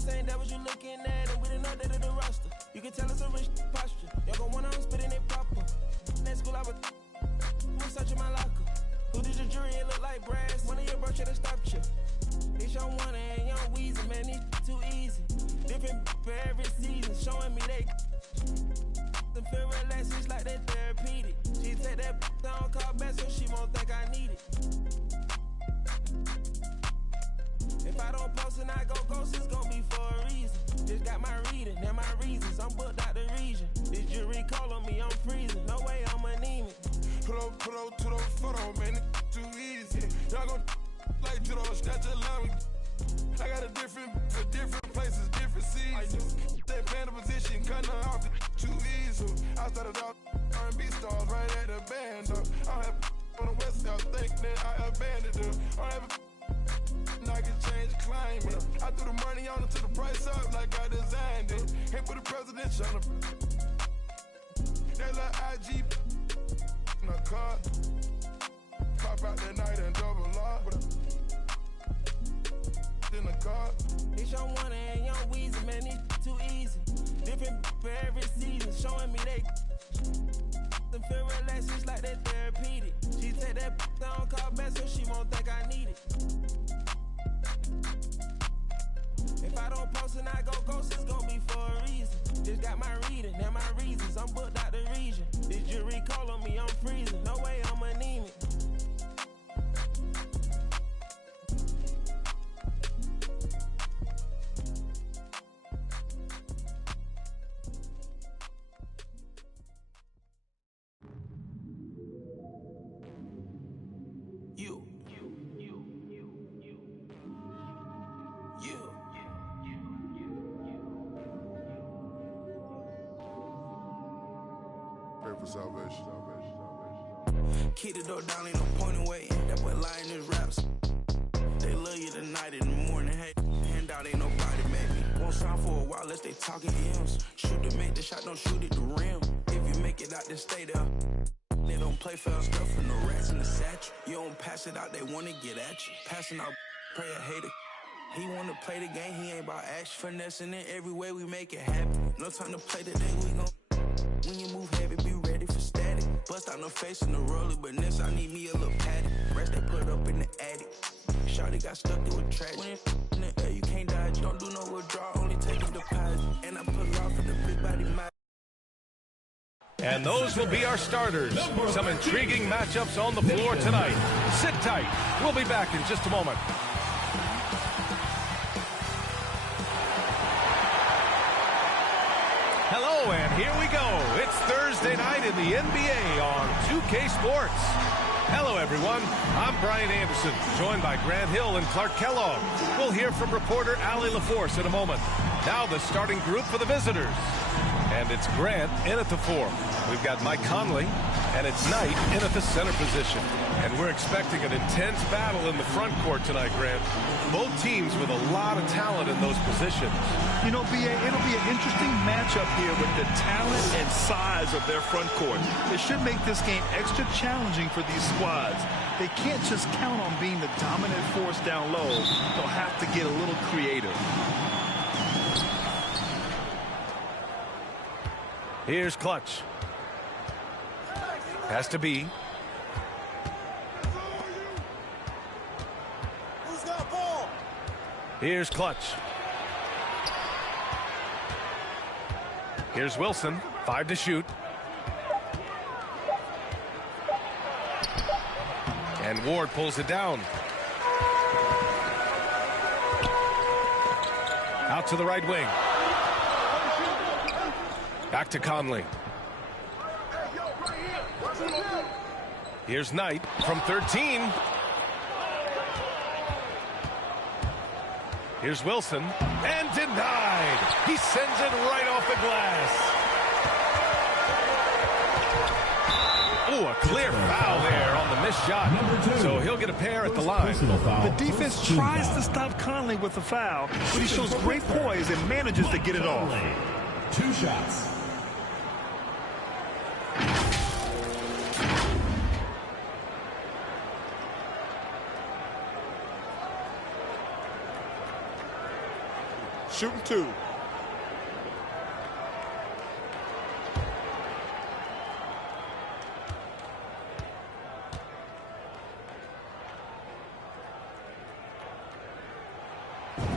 the same devils you looking at, and we didn't update the roster. You can tell it's a rich posture. Y'all gon' want on spitting it proper. That school I was searching my locker. Who did your jury? It look like brass. One of your bro should've stopped you. It's your one and young Weezy, man, these too easy. Different for every season, showing me they the feel relaxed, it's like they therapeutic. She take that down, call back, so she won't think I need it. If I don't post and I go ghost, it's gon' be for a reason. Just got my reading and my reasons. I'm booked out the region. This jury call on me, I'm freezing. No way I'm anemic. Put up to the photo, man, it too easy. Y'all gon' like judo, snatch a line. I got a different places, different seasons. That band of position, cutting her off too easy. I started off R&B stars right at the band. I don't have on the west side, think that I abandoned her. I don't have I can change climate. I threw the money on it to the price up like I designed it. Ain't put the presidential on the that little IG in a car. Pop out that night and double up in the car. It's your one and young Weezy, man, these too easy. Different for every season, showing me they the feel relaxed, it's like they therapeutic. She take that down, call back, so she won't think I need it. If I don't post and I go ghost, it's gon' be for a reason. Just got my reading and my reasons. I'm booked out the region. This jury call on me, I'm freezing. No way I'm anemic. For salvation. Keep the door down, ain't no point in waiting. That boy lying his raps. They love you tonight in the morning. Hey, hand out ain't nobody, maybe. Won't sound for a while unless they talking M's. Shoot to make the shot, don't shoot at the rim. If you make it out, then stay there. They don't play fair stuff from the rats in the satchel. You don't pass it out, they wanna get at you. Passing out, pray a hater. He wanna play the game, he ain't about action. Finessing it every way we make it happen. No time to play today, we gon' when you move heavy, be ready for static. Bust out no face in the roller, but this I need me a little patty. Rest they put up in the attic. Shawty got stuck to a track. When it in the air, you can't dodge. Don't do no withdrawal, only take a deposit. And I pull off for the big body match. And those will be our starters. Some intriguing matchups on the floor tonight. Sit tight. We'll be back in just a moment. Hello, and here we go. It's Thursday night in the NBA on 2K Sports. Hello, everyone. I'm Brian Anderson, joined by Grant Hill and Clark Kellogg. We'll hear from reporter Allie LaForce in a moment. Now the starting group for the visitors. And it's Grant in at the 4. We've got Mike Conley, and it's Knight in at the center position. And we're expecting an intense battle in the front court tonight, Grant. Both teams with a lot of talent in those positions. You know, B.A., it'll be an interesting matchup here with the talent and size of their front court. It should make this game extra challenging for these squads. They can't just count on being the dominant force down low. They'll have to get a little creative. Here's Clutch. Has to be. Who's got ball? Here's Clutch. Here's Wilson. 5 to shoot. And Ward pulls it down. Out to the right wing. Back to Conley. Here's Knight from 13. Here's Wilson. And denied. He sends it right off the glass. Oh, a clear foul there on the missed shot. So he'll get a pair at the line. The defense tries to stop Conley with the foul, but he shows great poise and manages to get it off. 2 shots. shooting 2.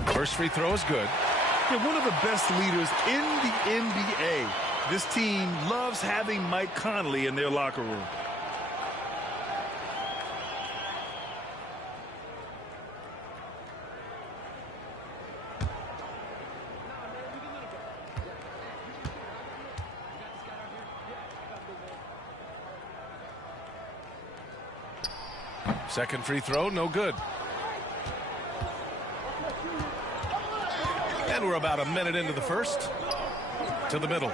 First free throw is good. Yeah, one of the best leaders in the NBA. This team loves having Mike Conley in their locker room. Second free throw, no good. And we're about a minute into the first. To the middle.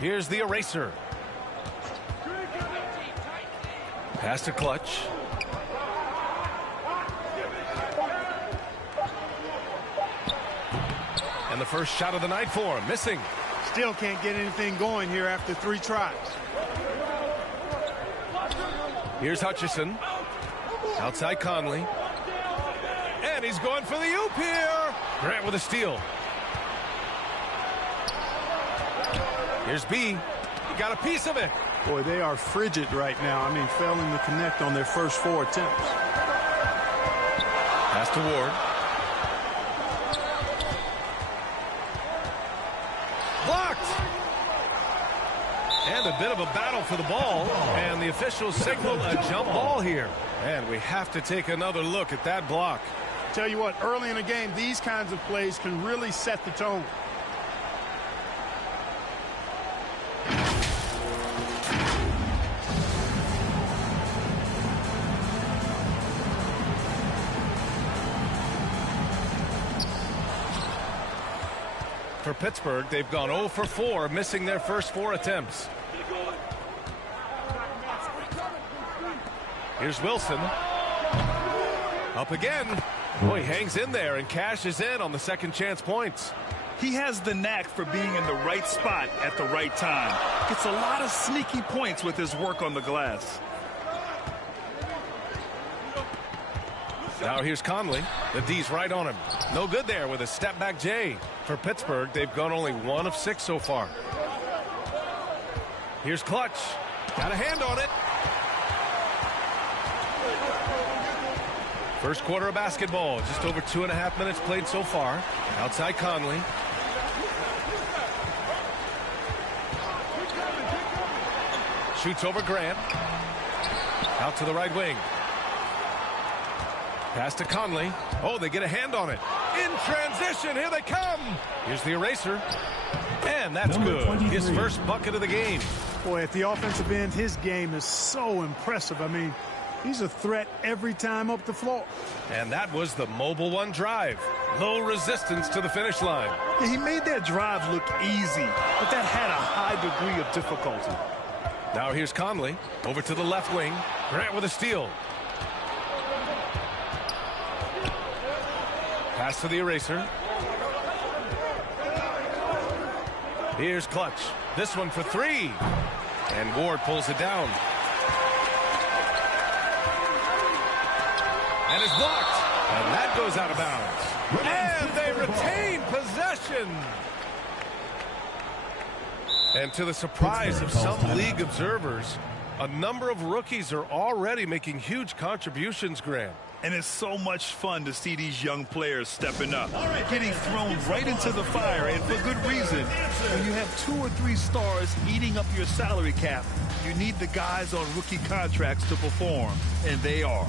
Here's the eraser. Pass to Clutch. And the first shot of the night for him, missing. Still can't get anything going here after 3 tries. Here's Hutchison. Outside Conley. And he's going for the oop here. Grant with a steal. Here's B. He got a piece of it. Boy, they are frigid right now. I mean, failing to connect on their first 4 attempts. Pass to Ward. Blocked. And a bit of a battle for the ball. And the officials signal a jump ball here. And we have to take another look at that block. Tell you what, early in the game, these kinds of plays can really set the tone. For Pittsburgh, they've gone 0 for 4, missing their first 4 attempts. Here's Wilson. Up again. Boy, he hangs in there and cashes in on the second chance points. He has the knack for being in the right spot at the right time. Gets a lot of sneaky points with his work on the glass. Now here's Conley. The D's right on him. No good there with a step back J. For Pittsburgh, they've gone only 1 of 6 so far. Here's Clutch. Got a hand on it. First quarter of basketball. Just over 2.5 minutes played so far. Outside Conley. Shoots over Grant. Out to the right wing. Pass to Conley. Oh, they get a hand on it. In transition, here they come. Here's the eraser. And that's good. 23. His first bucket of the game. Boy, at the offensive end, his game is so impressive. I mean, he's a threat every time up the floor. And that was the mobile 1 drive. Low resistance to the finish line. Yeah, he made that drive look easy, but that had a high degree of difficulty. Now here's Conley. Over to the left wing. Grant with a steal. Pass to the eraser. Here's Clutch. This one for 3. And Ward pulls it down. And is blocked. And that goes out of bounds. And they retain possession. And to the surprise of some league observers, a number of rookies are already making huge contributions, Grant. And it's so much fun to see these young players stepping up, getting thrown right into the fire, and for good reason. When you have 2 or 3 stars eating up your salary cap, you need the guys on rookie contracts to perform, and they are.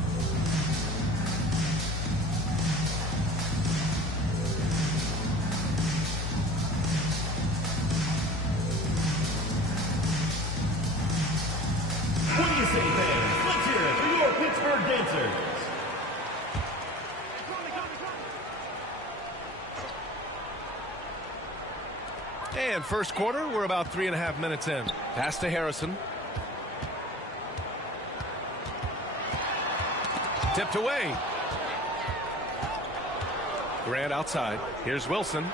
What do you say, fans? Let's hear it for your Pittsburgh dancers. And first quarter, we're about 3.5 minutes in. Pass to Harrison. Tipped away. Grant outside. Here's Wilson.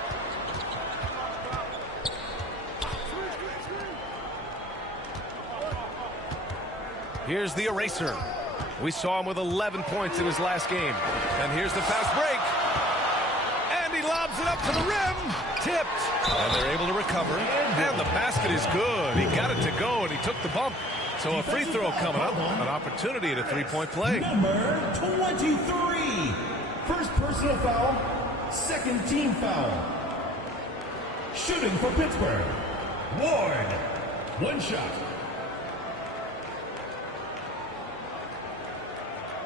Here's the eraser. We saw him with 11 points in his last game. And here's the fast break. And he lobs it up to the rim. Tipped. And they're able to recover. And the basket is good. He got it to go, and he took the bump. So a free throw coming up. An opportunity at a three-point play. Number 23. First personal foul. Second team foul. Shooting for Pittsburgh. Ward. One shot.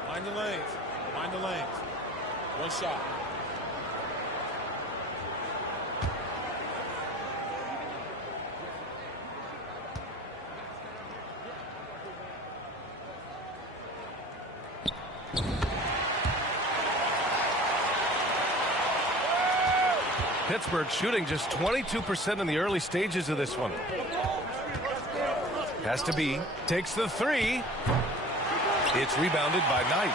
Mind the lanes. Mind the lanes. One shot. Pittsburgh shooting just 22% in the early stages of this one. Has to be. Takes the three. It's rebounded by Knight.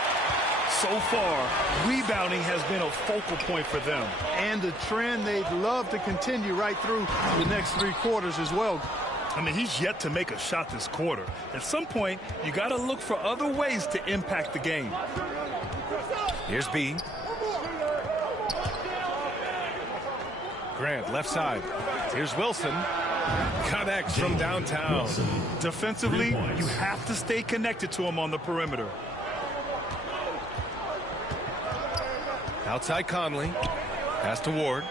So far, rebounding has been a focal point for them. And a trend they'd love to continue right through the next 3 quarters as well. I mean, he's yet to make a shot this quarter. At some point, you got to look for other ways to impact the game. Here's B. Grant, left side. Here's Wilson. Connects from downtown. Defensively, you have to stay connected to him on the perimeter. Outside Conley. Pass to Ward.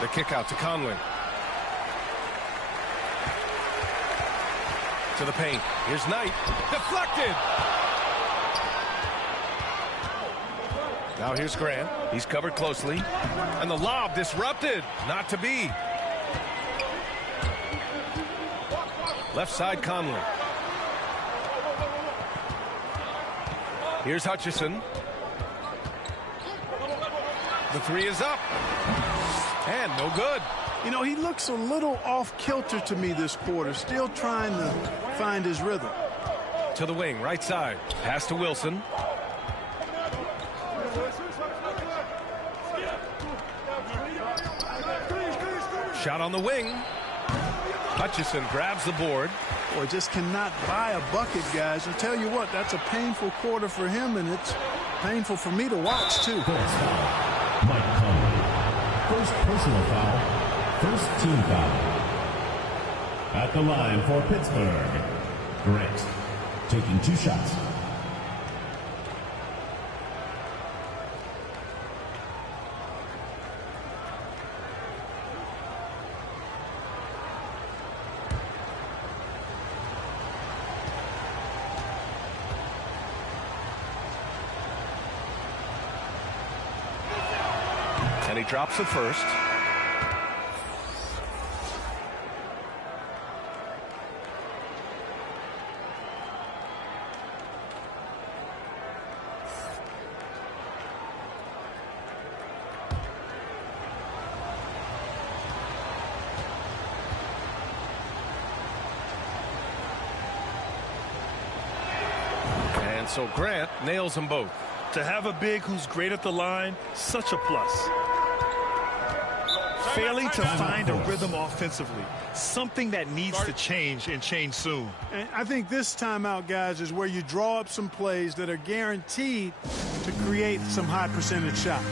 The kick out to Conley. To the paint. Here's Knight. Deflected. Now here's Grant. He's covered closely. And the lob disrupted. Not to be. Left side Conley. Here's Hutchison. The three is up. And no good. You know, he looks a little off kilter to me this quarter. Still trying to find his rhythm. To the wing, right side. Pass to Wilson. Shot on the wing. Hutchison grabs the board. Boy, just cannot buy a bucket, guys. I'll tell you what, that's a painful quarter for him, and it's painful for me to watch, too. First foul. Mike Conley. First personal foul. First team foul. At the line for Pittsburgh. Grant taking 2 shots. And he drops it first. And so Grant nails them both. To have a big who's great at the line, such a plus. Failing to find a rhythm offensively, something that needs to change and change soon. And I think this timeout, guys, is where you draw up some plays that are guaranteed to create some high percentage shots.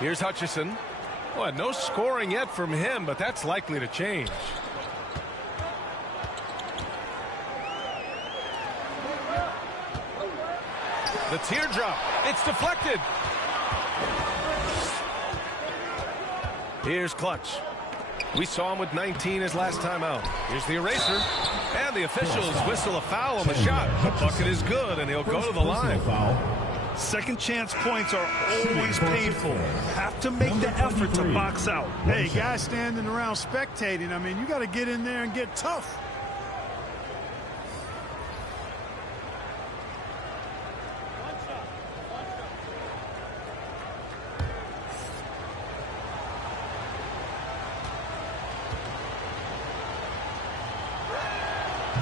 Here's Hutchison. Well, no scoring yet from him, but that's likely to change. The teardrop. It's deflected. Here's Clutch. We saw him with 19 his last time out. Here's the eraser. And the officials whistle a foul on the shot. The bucket is good, and he'll go to the line. Second chance points are always painful. Have to make the effort to box out. Hey, guys standing around spectating, I mean, you got to get in there and get tough.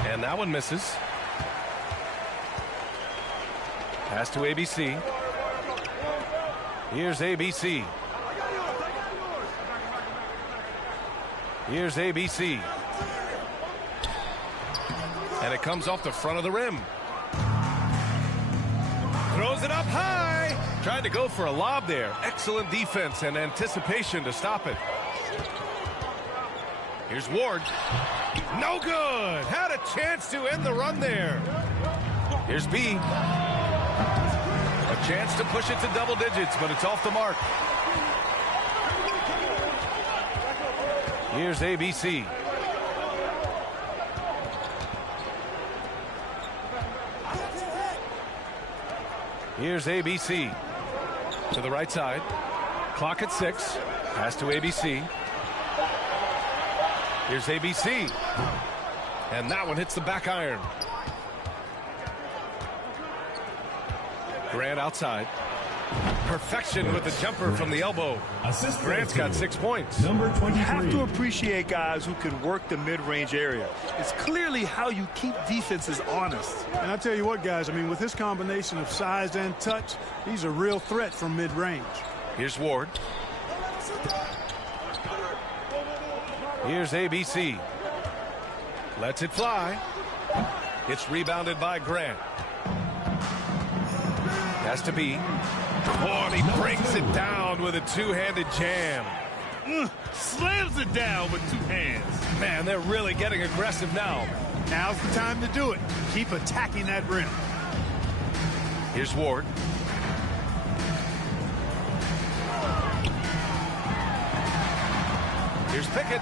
And that one misses. Pass to ABC. Here's ABC. Here's ABC. And it comes off the front of the rim. Throws it up high. Tried to go for a lob there. Excellent defense and anticipation to stop it. Here's Ward. No good. Had a chance to end the run there. Here's B. A chance to push it to double digits, but it's off the mark. Here's ABC. Here's ABC. To the right side. Clock at 6. Pass to ABC. Here's ABC. And that one hits the back iron. Grant outside. Perfection with the jumper from the elbow. Grant's got 6 points. Number 23. You have to appreciate guys who can work the mid-range area. It's clearly how you keep defenses honest. And I tell you what, guys, I mean, with his combination of size and touch, he's a real threat from mid-range. Here's Ward. Here's ABC. Lets it fly. It's rebounded by Grant. Has to be. Oh, and he breaks it down with a two-handed jam. Slams it down with 2 hands. Man, they're really getting aggressive now. Now's the time to do it. Keep attacking that rim. Here's Ward. Here's Pickett.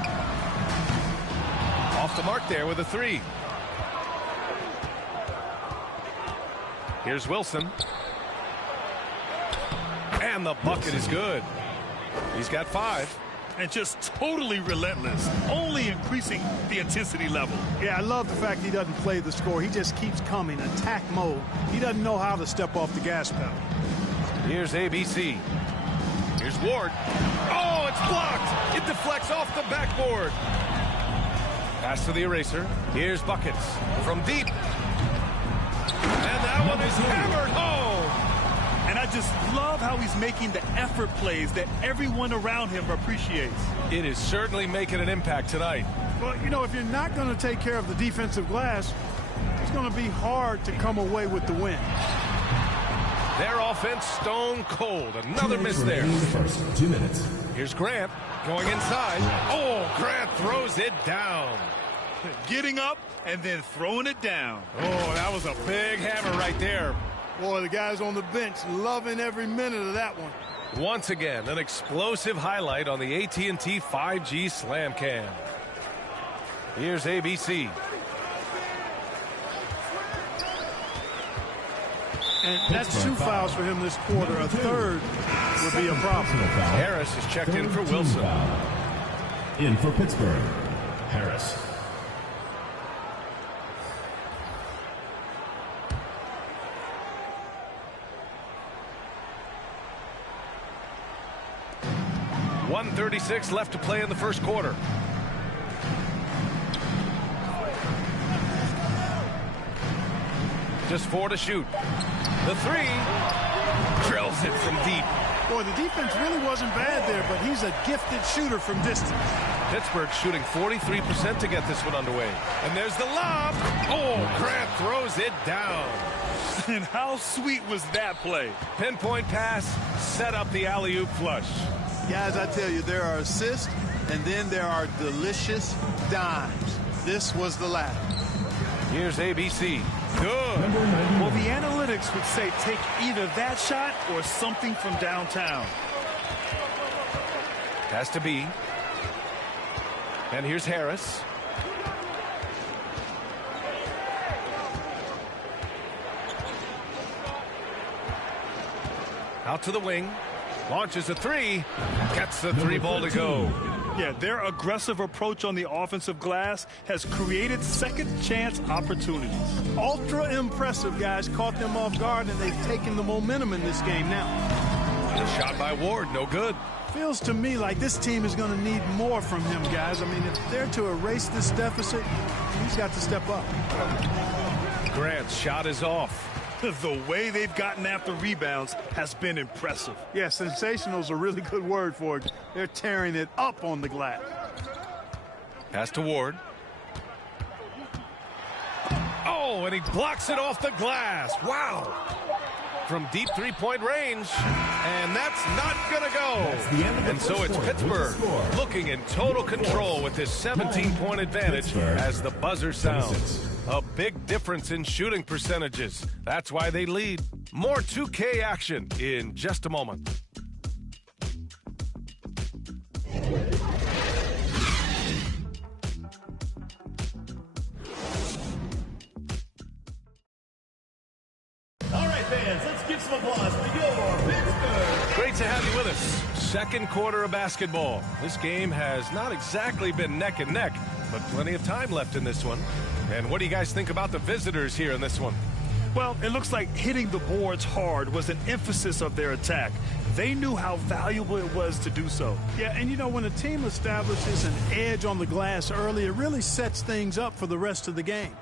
Off the mark there with a 3. Here's Wilson. And the bucket is good. He's got 5. And just totally relentless, only increasing the intensity level. Yeah, I love the fact he doesn't play the score. He just keeps coming, attack mode. He doesn't know how to step off the gas pedal. Here's ABC. Here's Ward. Oh, it's blocked. It deflects off the backboard. Pass to the eraser. Here's Buckets from deep. And that one is hammered home. And I just love how he's making the effort plays that everyone around him appreciates. It is certainly making an impact tonight. Well, you know, if you're not going to take care of the defensive glass, it's going to be hard to come away with the win. Their offense stone cold. Another miss there. First 2 minutes. Here's Grant going inside. Oh, Grant throws it down. Getting up and then throwing it down. Oh, that was a big hammer right there. Boy, the guys on the bench loving every minute of that one. Once again, an explosive highlight on the AT&T 5G Slam Cam. Here's ABC. And that's 2 fouls for him this quarter. A third would be a problem. Harris is checked in for Wilson. In for Pittsburgh, Harris. .136 left to play in the first quarter. Just 4 to shoot. The 3 drills it from deep. Boy, the defense really wasn't bad there, but he's a gifted shooter from distance. Pittsburgh shooting 43% to get this one underway. And there's the lob. Oh, Grant throws it down. And how sweet was that play? Pinpoint pass, set up the alley-oop flush. Guys, I tell you, there are assists, and then there are delicious dimes. This was the latter. Here's ABC. Good. Well, the analytics would say take either that shot or something from downtown. Has to be. And here's Harris. Out to the wing. Launches a three. Gets the three ball to go. Yeah, their aggressive approach on the offensive glass has created second chance opportunities. Ultra impressive, guys. Caught them off guard, and they've taken the momentum in this game now. The shot by Ward, no good. Feels to me like this team is going to need more from him, guys. I mean, if they're to erase this deficit, he's got to step up. Grant's shot is off. The way they've gotten after rebounds has been impressive. Yeah, sensational is a really good word for it. They're tearing it up on the glass. Pass to Ward. Oh, and he blocks it off the glass. Wow. From deep three-point range. And that's not going to go. And so it's Pittsburgh looking in total control with this 17-point advantage as the buzzer sounds. A big difference in shooting percentages. That's why they lead. More 2K action in just a moment. All right, fans, let's give some applause for your Pittsburgh. Great to have you with us. Second quarter of basketball. This game has not exactly been neck and neck, but plenty of time left in this one. And what do you guys think about the visitors here in this one? Well, it looks like hitting the boards hard was an emphasis of their attack. They knew how valuable it was to do so. Yeah, and you know, when a team establishes an edge on the glass early, it really sets things up for the rest of the game.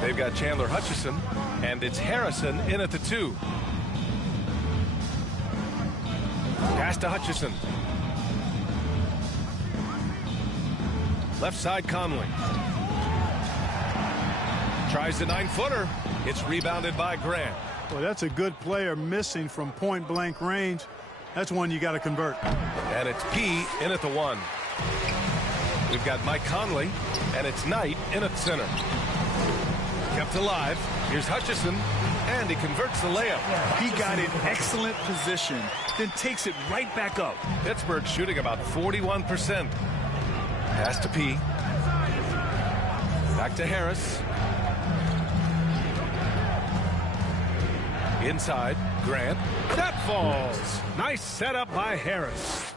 They've got Chandler Hutchison, and it's Harrison in at the 2. Pass to Hutchison. Left side, Conley. Tries the 9-footer. It's rebounded by Grant. Well, that's a good player missing from point-blank range. That's one you got to convert. And it's P in at the 1. We've got Mike Conley, and it's Knight in at center. Kept alive. Here's Hutchison, and he converts the layup. He got in excellent position, then takes it right back up. Pittsburgh shooting about 41%. Pass to P. Back to Harris. Inside, Grant. That falls. Nice setup by Harris.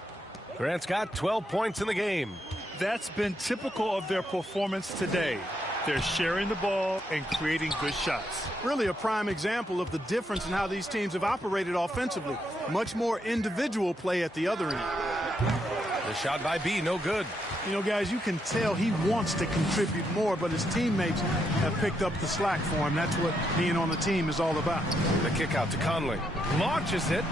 Grant's got 12 points in the game. That's been typical of their performance today. They're sharing the ball and creating good shots. Really a prime example of the difference in how these teams have operated offensively. Much more individual play at the other end. The shot by B, no good. You know, guys, you can tell he wants to contribute more, but his teammates have picked up the slack for him. That's what being on the team is all about. The kick out to Conley. Launches it.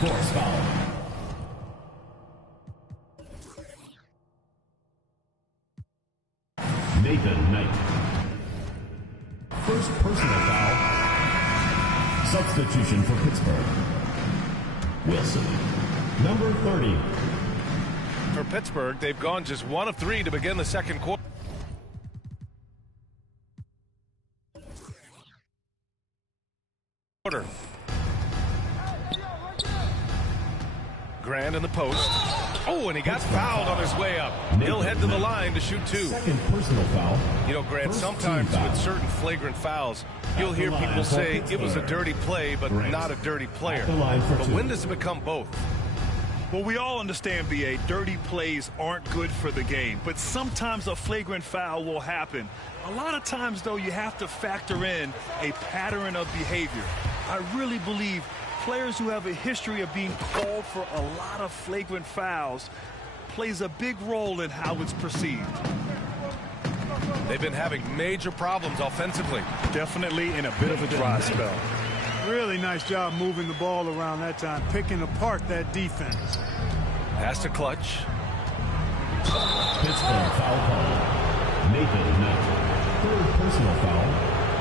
Force foul. Nathan Knight. First personal foul. Substitution for Pittsburgh. Wilson, number 30. For Pittsburgh, they've gone just 1 of 3 to begin the second quarter. Grant in the post. Oh, and he got fouled on his way up. He'll head to the line to shoot 2. Second personal foul. You know, Grant, sometimes with certain flagrant fouls, you'll hear people say it was a dirty play, but not a dirty player. But when does it become both? Well, we all understand, B.A., dirty plays aren't good for the game, but sometimes a flagrant foul will happen. A lot of times, though, you have to factor in a pattern of behavior. I really believe players who have a history of being called for a lot of flagrant fouls plays a big role in how it's perceived. They've been having major problems offensively. Definitely in a bit of a dry spell. Really nice job moving the ball around that time, picking apart that defense. Pass to Clutch. Pittsburgh foul call. Nathan Knight. Third personal foul.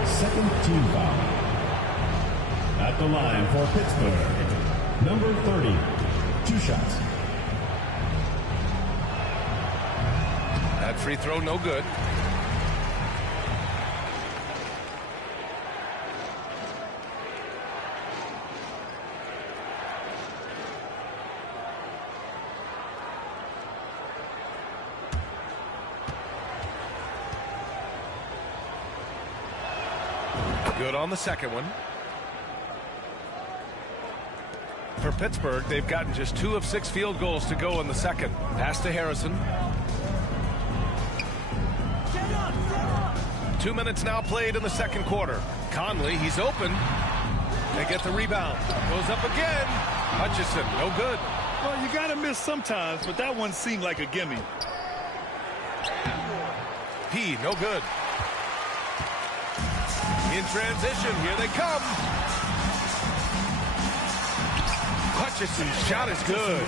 Second team foul. At the line for Pittsburgh, number 30. 2 shots. That free throw no good. Good on the second one. For Pittsburgh, they've gotten just 2 of 6 field goals to go in the second. Pass to Harrison. 2 minutes now played in the second quarter. Conley, he's open. They get the rebound. Goes up again. Hutchison, no good. Well, you got to miss sometimes, but that one seemed like a gimme. P, no good. In transition, here they come. Hutchison's shot is good.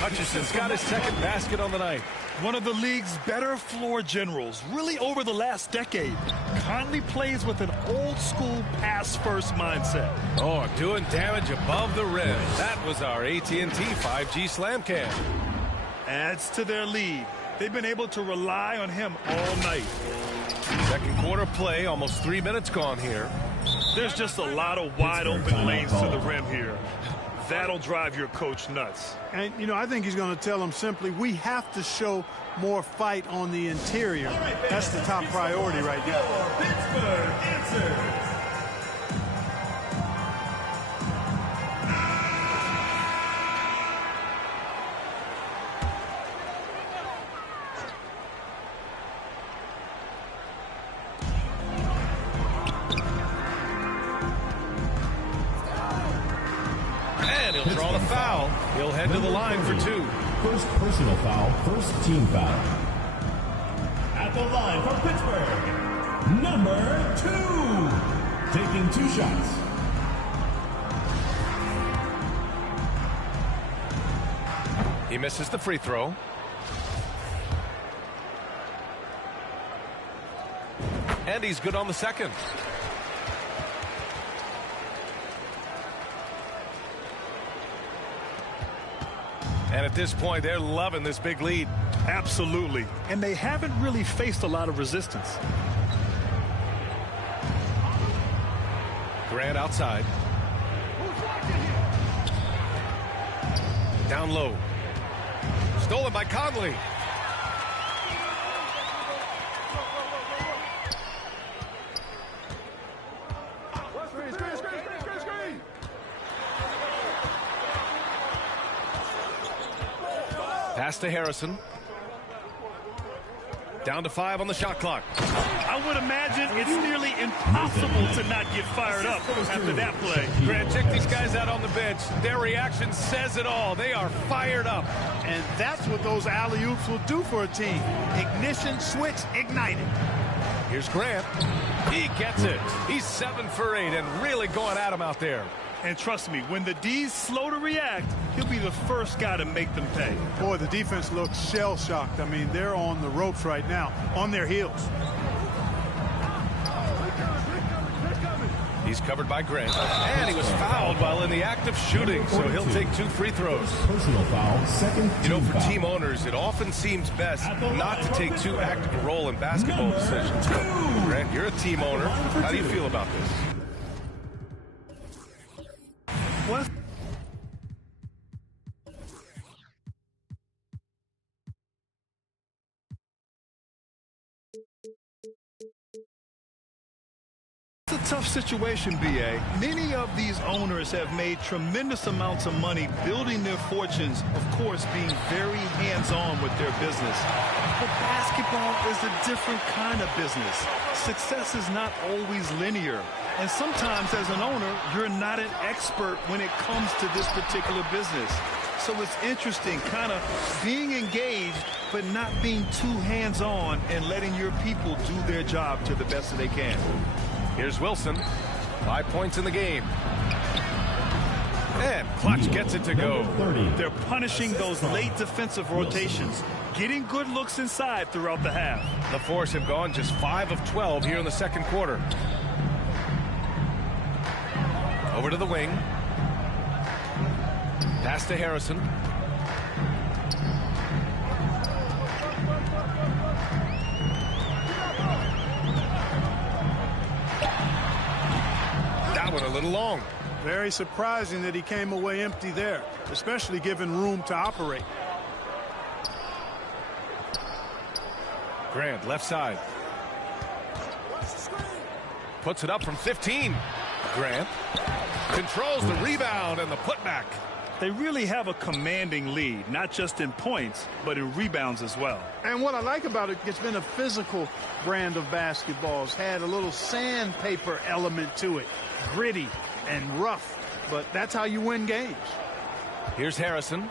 Hutchison's got his second basket on the night. One of the league's better floor generals, really over the last decade. Conley plays with an old-school pass-first mindset. Oh, doing damage above the rim. That was our AT&T 5G slam cam. Adds to their lead. They've been able to rely on him all night. Second quarter play, almost 3 minutes gone here. There's just a lot of wide-open lanes to the rim here. That'll drive your coach nuts. And, you know, I think he's going to tell them simply, we have to show more fight on the interior. That's the top priority right now. Pittsburgh answers. And he'll draw the foul. He'll head to the line for 2. First personal foul, first team foul. At the line for Pittsburgh, number 2. Taking 2 shots. He misses the free throw. And he's good on the second. And at this point, they're loving this big lead. Absolutely. And they haven't really faced a lot of resistance. Grant outside. Down low. Stolen by Conley. Pass to Harrison. Down to 5 on the shot clock. I would imagine it's nearly impossible to not get fired up after that play. Grant, check these guys out on the bench. Their reaction says it all. They are fired up. And that's what those alley-oops will do for a team. Ignition switch ignited. Here's Grant. He gets it. He's 7 for 8 and really going at him out there. And trust me, when the D's slow to react, he'll be the first guy to make them pay. Boy, the defense looks shell-shocked. I mean, they're on the ropes right now, on their heels. He's covered by Grant. And he was fouled while in the act of shooting, so he'll take 2 free throws. Personal foul, second team You know, for foul. team owners, it often seems best not to take too active a role in basketball decisions. Grant, you're a team owner. How do you feel about this? What? It's a tough situation, B.A. Many of these owners have made tremendous amounts of money building their fortunes, of course, being very hands-on with their business. But basketball is a different kind of business. Success is not always linear. And sometimes as an owner, you're not an expert when it comes to this particular business. So it's interesting kind of being engaged, but not being too hands-on and letting your people do their job to the best that they can. Here's Wilson. 5 points in the game. And Clutch gets it to go. They're punishing those late defensive rotations, getting good looks inside throughout the half. The Force have gone just 5 of 12 here in the second quarter. Over to the wing. Pass to Harrison. That one a little long. Very surprising that he came away empty there, especially given room to operate. Grant, left side. Puts it up from 15. Grant controls the rebound and the putback. They really have a commanding lead, not just in points, but in rebounds as well. And what I like about it, it's been a physical brand of basketball. It's had a little sandpaper element to it, gritty and rough, but that's how you win games. Here's Harrison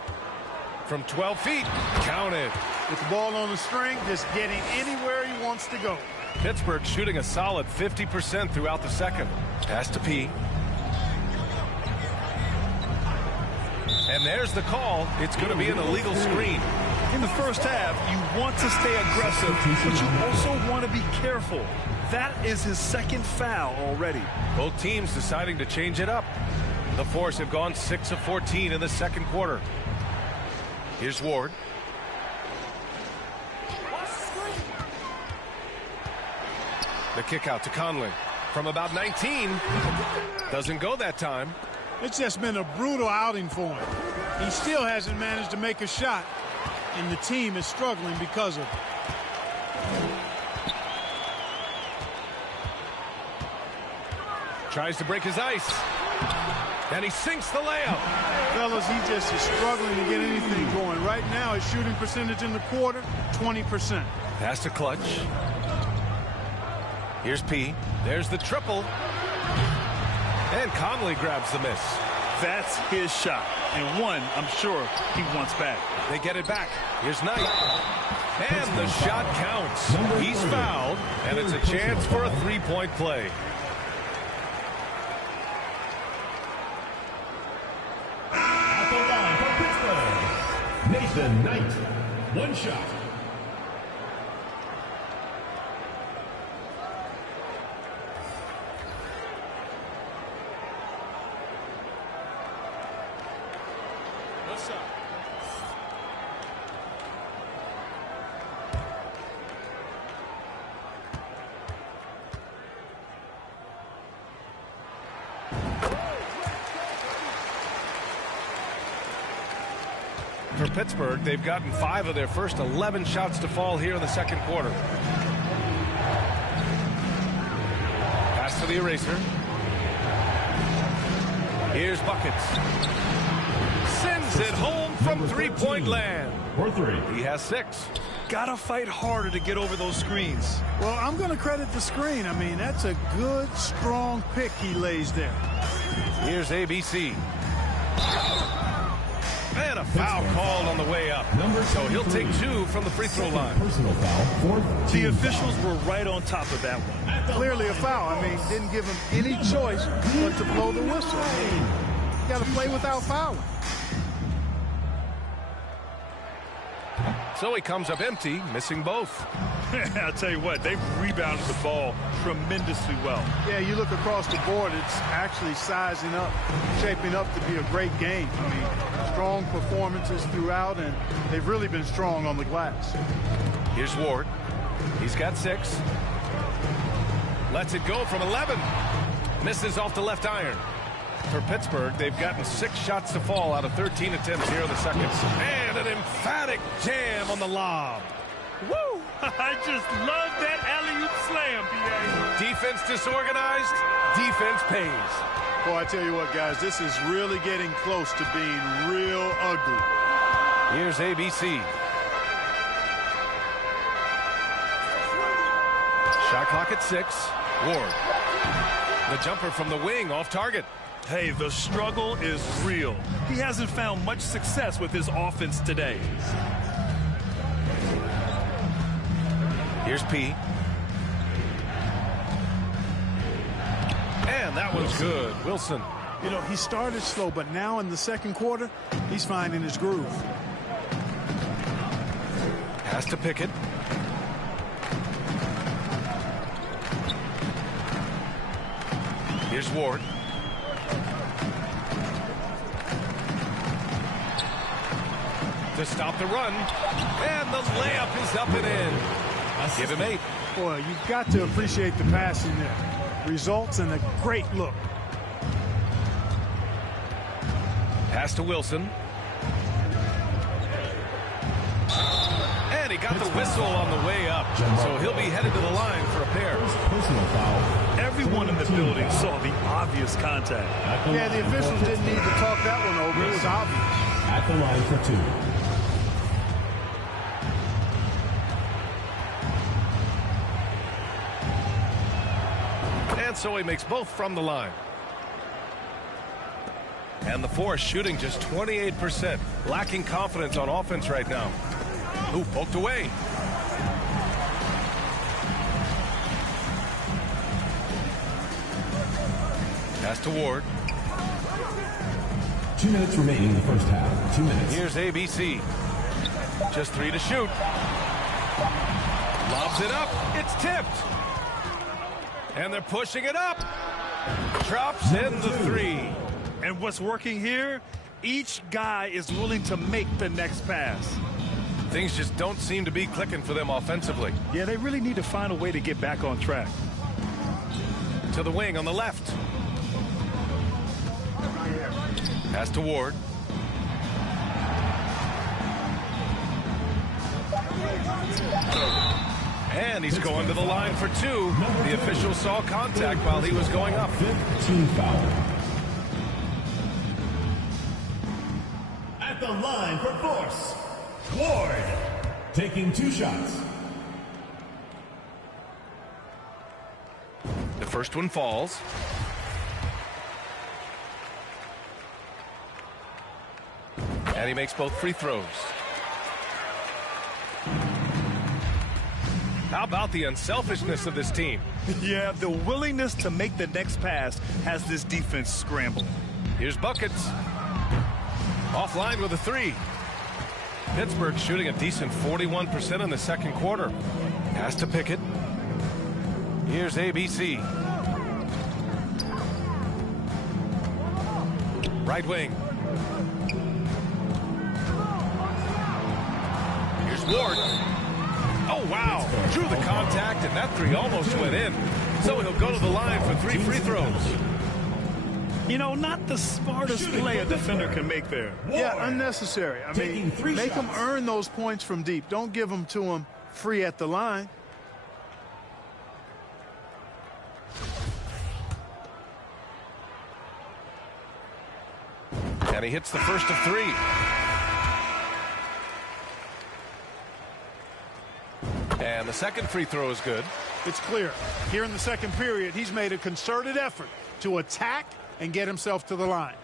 from 12 feet. Count it. With the ball on the string, just getting anywhere he wants to go. Pittsburgh shooting a solid 50% throughout the second. Pass to P. And there's the call. It's going to be an illegal screen. In the first half, you want to stay aggressive, but you also want to be careful. That is his second foul already. Both teams deciding to change it up. The Force have gone 6 of 14 in the second quarter. Here's Ward. The kick out to Conley from about 19. Doesn't go that time. It's just been a brutal outing for him. He still hasn't managed to make a shot, and the team is struggling because of it. Tries to break his ice. And he sinks the layup. Fellas, he just is struggling to get anything going. Right now, his shooting percentage in the quarter, 20%. Pass to Clutch. Here's P. There's the triple. And Conley grabs the miss. That's his shot. And one, I'm sure, he wants back. They get it back. Here's Knight. And the shot counts. He's fouled, and it's a chance for a three-point play. At the line for Pittsburgh, Nathan Knight. One shot. For Pittsburgh, they've gotten 5 of their first 11 shots to fall here in the second quarter. Pass to the eraser. Here's Buckets. Sends it home from three-point land. For 3. He has 6. Gotta fight harder to get over those screens. Well, I'm going to credit the screen. I mean, that's a good, strong pick he lays there. Here's ABC. And a foul called on the way up. So he'll take 2 from the free throw line. Personal foul. The officials were right on top of that one. Clearly a foul. I mean, didn't give him any choice but to blow the whistle. I mean, you got to play without fouling. So he comes up empty, missing both. I'll tell you what, they've rebounded the ball tremendously well. Yeah, you look across the board, it's actually sizing up, shaping up to be a great game. I mean, strong performances throughout, and they've really been strong on the glass. Here's Ward. He's got 6. Lets it go from 11. Misses off the left iron. For Pittsburgh, they've gotten 6 shots to fall out of 13 attempts here in the second. And an emphatic jam on the lob. Woo! I just love that alley-oop slam, B.A. Defense disorganized, defense pays. Boy, I tell you what, guys, this is really getting close to being real ugly. Here's ABC. Shot clock at 6. Ward. The jumper from the wing off target. Hey, the struggle is real. He hasn't found much success with his offense today. Here's P. And that one's good. Wilson. You know, he started slow, but now in the second quarter, he's finding his groove. Pass to Pickett. Here's Ward. To stop the run. And the layup is up and in. Give him 8. Boy, you've got to appreciate the passing there. Results in a great look. Pass to Wilson. And he got the whistle on the way up. So he'll be headed to the line for a pair. Personal foul. Everyone in the building saw the obvious contact. Yeah, the officials didn't need to talk that one over. It was obvious. At the line for 2. And so he makes both from the line. And the Force shooting just 28%. Lacking confidence on offense right now. Ooh, poked away. Pass to Ward. 2 minutes remaining in the first half. 2 minutes. Here's ABC. Just 3 to shoot. Lobs it up. It's tipped. And they're pushing it up. Drops in the 3. And what's working here? Each guy is willing to make the next pass. Things just don't seem to be clicking for them offensively. Yeah, they really need to find a way to get back on track. To the wing on the left. Pass to Ward. And he's going to the line for 2. The official saw contact while he was going up. 15 foul. At the line for Force, Ward, taking 2 shots. The first one falls. And he makes both free throws. How about the unselfishness of this team? Yeah, the willingness to make the next pass has this defense scrambling. Here's Buckets. Offline with a 3. Pittsburgh shooting a decent 41% in the second quarter. Pass to Pickett. Here's ABC. Right wing. Here's Ward. Oh, wow. Drew the contact, and that 3 almost went in. So he'll go to the line for 3 free throws. You know, not the smartest play a defender can make there. Yeah, unnecessary. I mean, make them earn those points from deep. Don't give them to them free at the line. And he hits the first of 3. And the second free throw is good. It's clear. Here in the second period, he's made a concerted effort to attack and get himself to the line.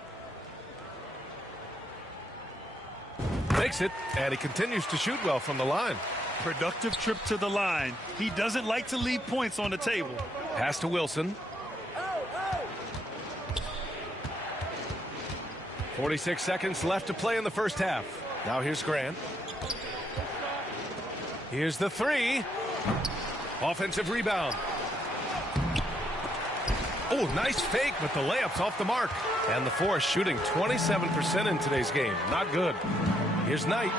Makes it, and he continues to shoot well from the line. Productive trip to the line. He doesn't like to leave points on the table. Pass to Wilson. 46 seconds left to play in the first half. Now here's Grant. Here's the 3. Offensive rebound. Oh, nice fake, but the layup's off the mark. And the Force shooting 27% in today's game. Not good. Here's Knight.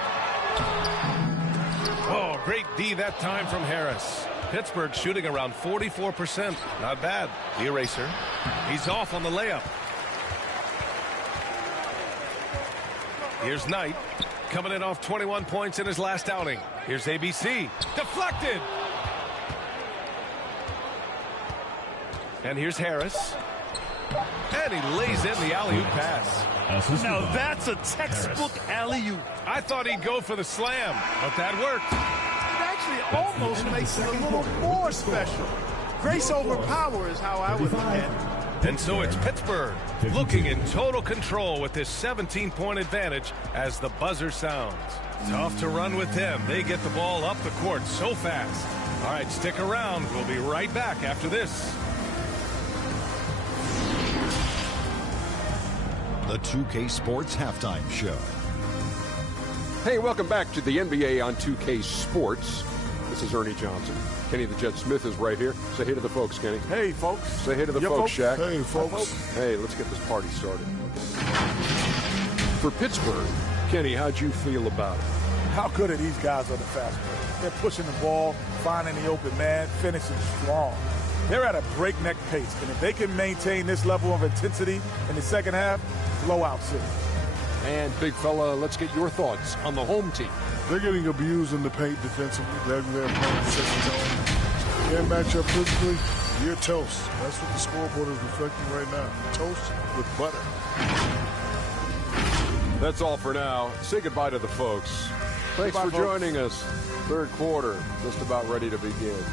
Oh, great D that time from Harris. Pittsburgh shooting around 44%. Not bad. The eraser. He's off on the layup. Here's Knight. Coming in off 21 points in his last outing. Here's ABC. Deflected. And here's Harris. And he lays in the alley-oop pass. Now that's a textbook alley-oop. I thought he'd go for the slam, but that worked. It actually almost makes it a little more special. Grace over power is how I would look at it. And so it's Pittsburgh looking in total control with this 17-point advantage as the buzzer sounds. Tough to run with them. They get the ball up the court so fast. All right, stick around. We'll be right back after this. The 2K Sports Halftime Show. Hey, welcome back to the NBA on 2K Sports. This is Ernie Johnson. Kenny the Jet Smith is right here. Say hey to the folks, Kenny. Hey, folks. Say hey to the folks, Shaq. Hey, folks. Hey, let's get this party started. For Pittsburgh, Kenny, how'd you feel about it? How good are these guys on the fast break? They're pushing the ball, finding the open man, finishing strong. They're at a breakneck pace, and if they can maintain this level of intensity in the second half, blowout city. And, big fella, let's get your thoughts on the home team. They're getting abused in the paint defensively. They're playing set the tone. Can't match up physically, you're toast. That's what the scoreboard is reflecting right now. Toast with butter. That's all for now. Say goodbye to the folks. Thanks for joining us. Third quarter, just about ready to begin.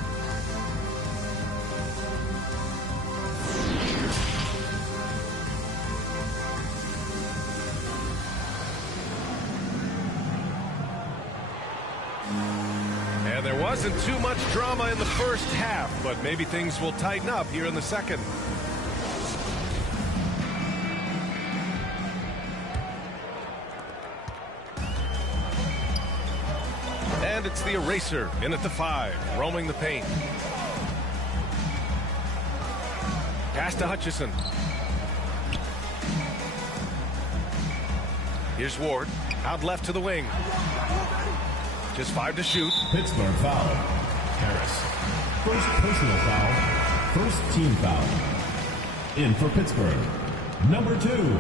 And there wasn't too much drama in the first half, but maybe things will tighten up here in the second. And it's the eraser in at the 5, roaming the paint. Pass to Hutchison. Here's Ward, out left to the wing. Just 5 to shoot. Pittsburgh foul. Harris. First personal foul. First team foul. In for Pittsburgh. Number 2.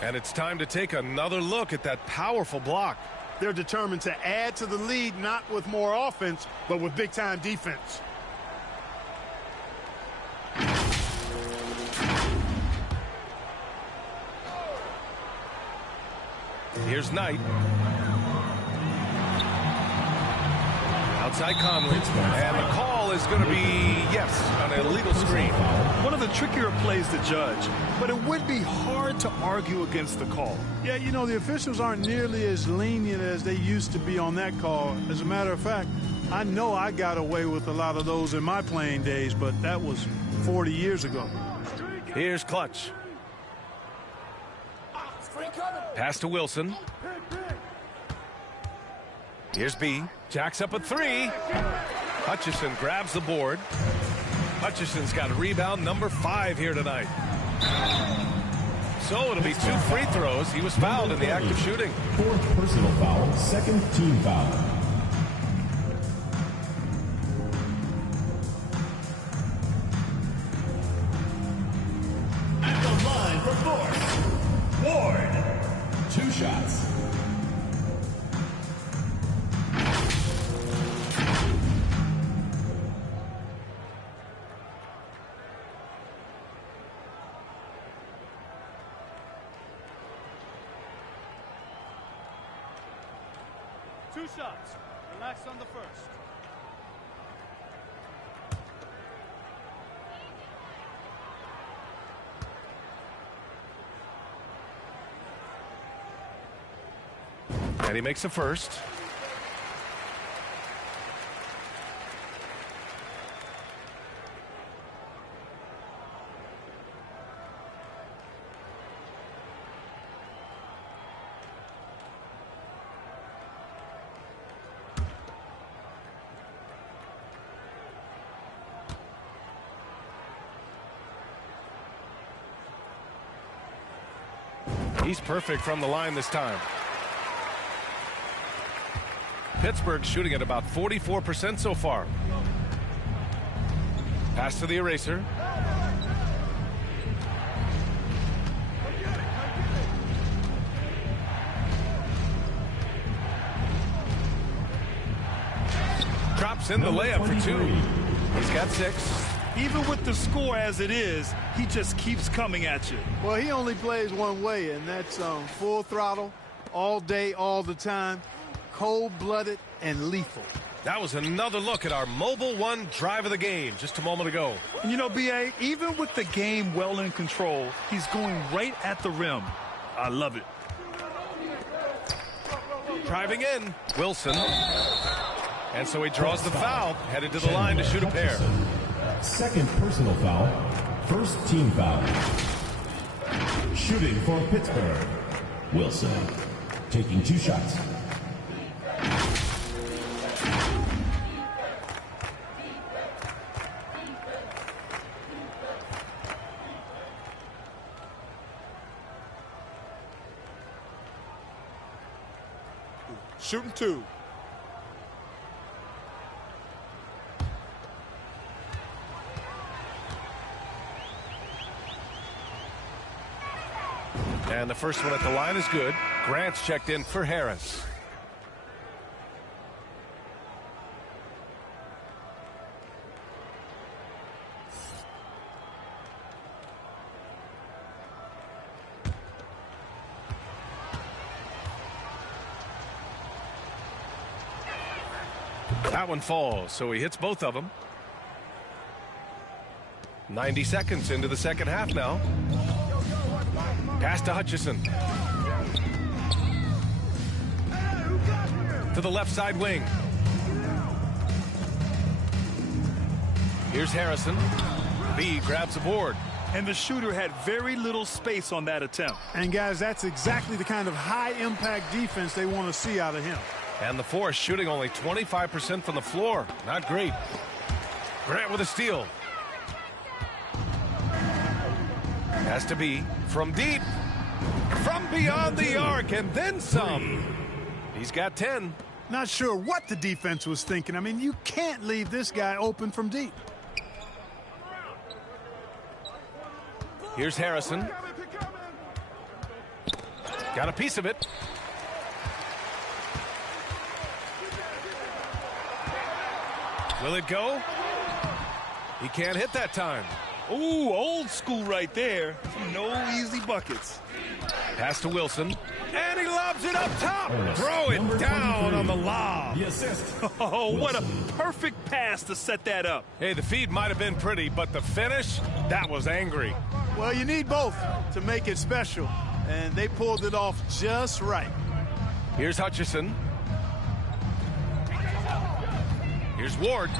And it's time to take another look at that powerful block. They're determined to add to the lead, not with more offense, but with big-time defense. Here's Knight. Outside Conley. And the call is going to be, yes, an illegal screen. One of the trickier plays to judge, but it would be hard to argue against the call. Yeah, you know, the officials aren't nearly as lenient as they used to be on that call. As a matter of fact, I know I got away with a lot of those in my playing days, but that was 40 years ago. Here's Clutch. Pass to Wilson. Here's B. Jacks up a 3. Hutchison grabs the board. Hutchison's got rebound number 5 here tonight. So it'll be 2 free throws. He was fouled in the act of shooting. Fourth personal foul. Second team foul. At the line for fourth. Ward. 2 shots. Two shots. Relax on the first. And he makes a first. He's perfect from the line this time. Pittsburgh shooting at about 44% so far. Pass to the eraser. Drops in the layup for 2. He's got 6. Even with the score as it is, he just keeps coming at you. Well, he only plays one way, and that's full throttle, all day, all the time, cold-blooded and lethal. That was another look at our Mobile One drive of the game just a moment ago. And you know, B.A., even with the game well in control, he's going right at the rim. I love it. Driving in, Wilson. And so he draws the foul, headed to the line to shoot a pair. Second personal foul, first team foul. Shooting for Pittsburgh, Wilson, taking 2 shots. Shooting 2. And the first one at the line is good. Grant's checked in for Harris. That one falls, so he hits both of them. 90 seconds into the second half now. Pass to Hutchison. To the left side wing. Here's Harrison. B grabs the board. And the shooter had very little space on that attempt. And, guys, that's exactly the kind of high-impact defense they want to see out of him. And the Force shooting only 25% from the floor. Not great. Grant with a steal. Has to be from deep. From beyond the arc and then some. He's got 10. Not sure what the defense was thinking. I mean, you can't leave this guy open from deep. Here's Harrison. Got a piece of it. Will it go? He can't hit that time. Ooh, old school right there. No easy buckets. Pass to Wilson. And he lobs it up top. Throw it down on the lob. The assist. Oh, what a perfect pass to set that up. Hey, the feed might have been pretty, but the finish, that was angry. Well, you need both to make it special, and they pulled it off just right. Here's Hutchison. Here's Ward.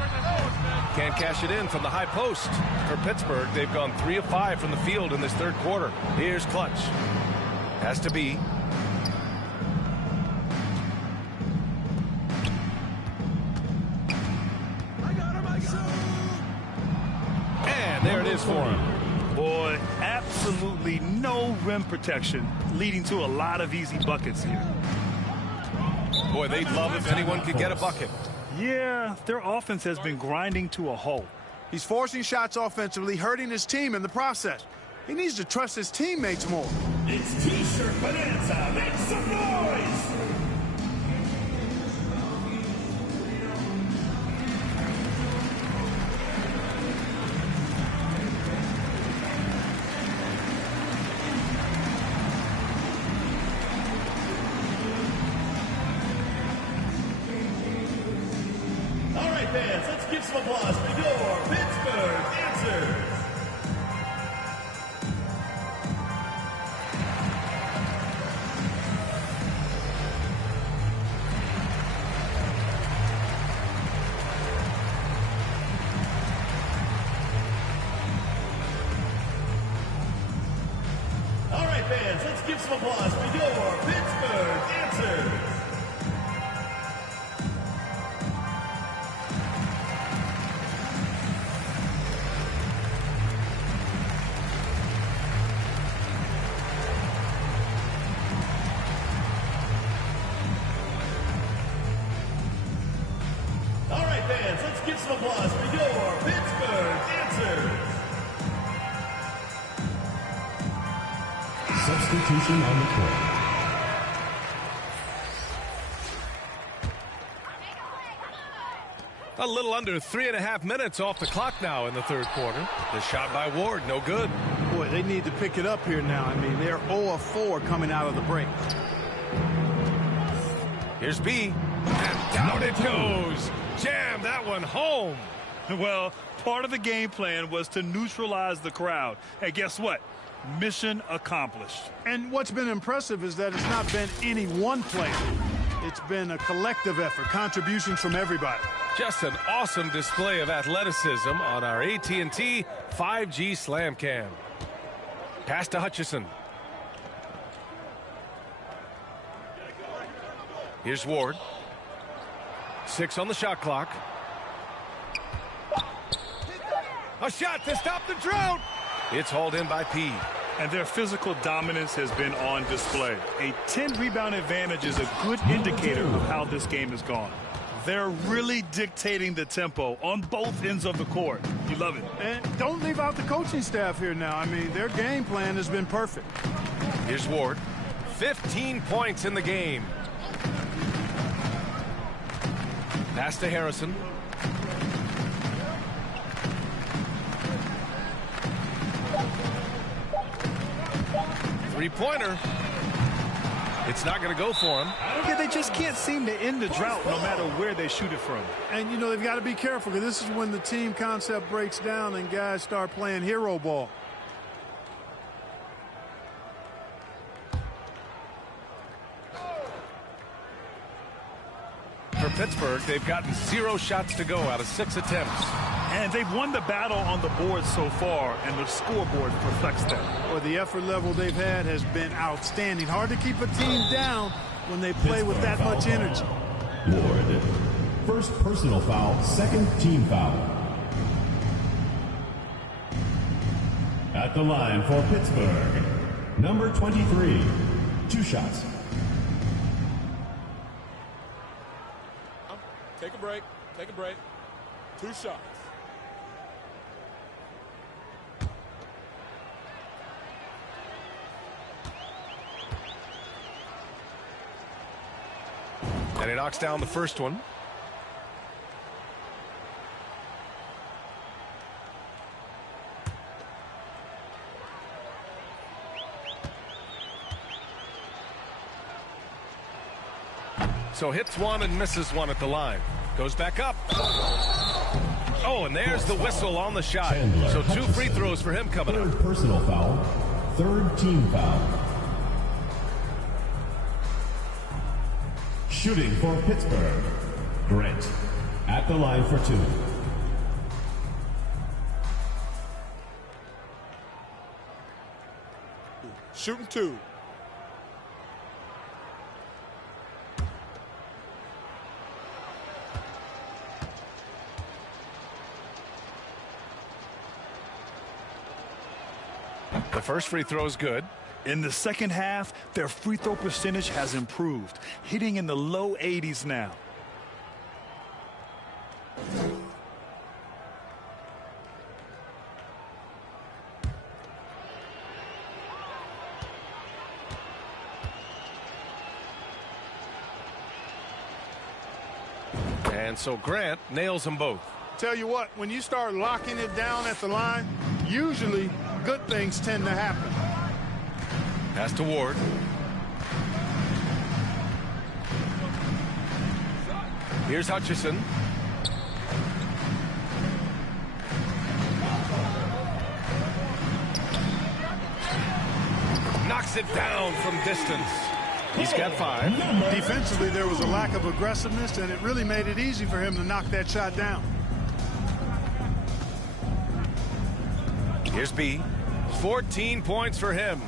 Can't cash it in from the high post. For Pittsburgh, they've gone 3 of 5 from the field in this third quarter. Here's Clutch. Has to be. And there it is for him. Boy, absolutely no rim protection, leading to a lot of easy buckets here. Boy, they'd love if anyone could get a bucket. Yeah, their offense has been grinding to a halt. He's forcing shots offensively, hurting his team in the process. He needs to trust his teammates more. It's T-shirt Bonanza. Make some noise! All right, fans, let's give some applause for your Pittsburgh answers. All right, fans, let's give some applause for your Pittsburgh answers. All right, fans, let's give some applause for your Pittsburgh answers. Substitution on the court. A little under 3.5 minutes off the clock now in the third quarter. The shot by Ward, no good. Boy, they need to pick it up here now. I mean, they're 0 of 4 coming out of the break. Here's B. And down it goes. Jam that one home. Well, part of the game plan was to neutralize the crowd. Hey, guess what? Mission accomplished. And what's been impressive is that it's not been any one player. It's been a collective effort, contributions from everybody. Just an awesome display of athleticism on our AT&T 5G Slam Cam. Pass to Hutchison. Here's Ward. 6 on the shot clock. A shot to stop the drought. It's hauled in by P. And their physical dominance has been on display. A 10-rebound advantage is a good indicator of how this game has gone. They're really dictating the tempo on both ends of the court. You love it. And don't leave out the coaching staff here now. I mean, their game plan has been perfect. Here's Ward. 15 points in the game. Pass to Harrison. Three-pointer. It's not going to go for him. Yeah, they just can't seem to end the drought no matter where they shoot it from. And, you know, they've got to be careful because this is when the team concept breaks down and guys start playing hero ball. For Pittsburgh, they've gotten 0 shots to go out of 6 attempts. And they've won the battle on the board so far, and the scoreboard reflects that. Well, the effort level they've had has been outstanding. Hard to keep a team down when they play with that much energy. Ward. First personal foul, second team foul. At the line for Pittsburgh, number 23, 2 shots. Take a break. Take a break. 2 shots. And he knocks down the first one. So hits one and misses one at the line. Goes back up. Oh, and there's the whistle on the shot. So 2 free throws for him coming up. Third personal foul, third team foul. Shooting for Pittsburgh, Grant. At the line for 2. Shooting 2. The first free throw is good. In the second half, their free throw percentage has improved, hitting in the low 80s now. And so Grant nails them both. Tell you what, when you start locking it down at the line, usually good things tend to happen. Pass to Ward. Here's Hutchison. Knocks it down from distance. He's got 5. Defensively, there was a lack of aggressiveness, and it really made it easy for him to knock that shot down. Here's B. 14 points for him.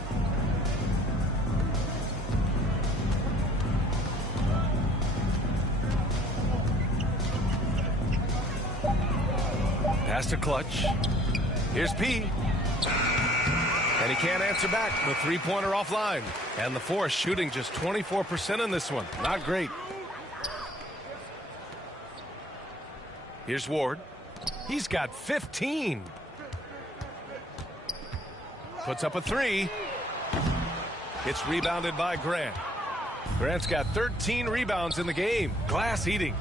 Pass to Clutch. Here's P. And he can't answer back. The three-pointer offline. And the Force shooting just 24% in this one. Not great. Here's Ward. He's got 15. Puts up a 3. It's rebounded by Grant. Grant's got 13 rebounds in the game. Glass eating.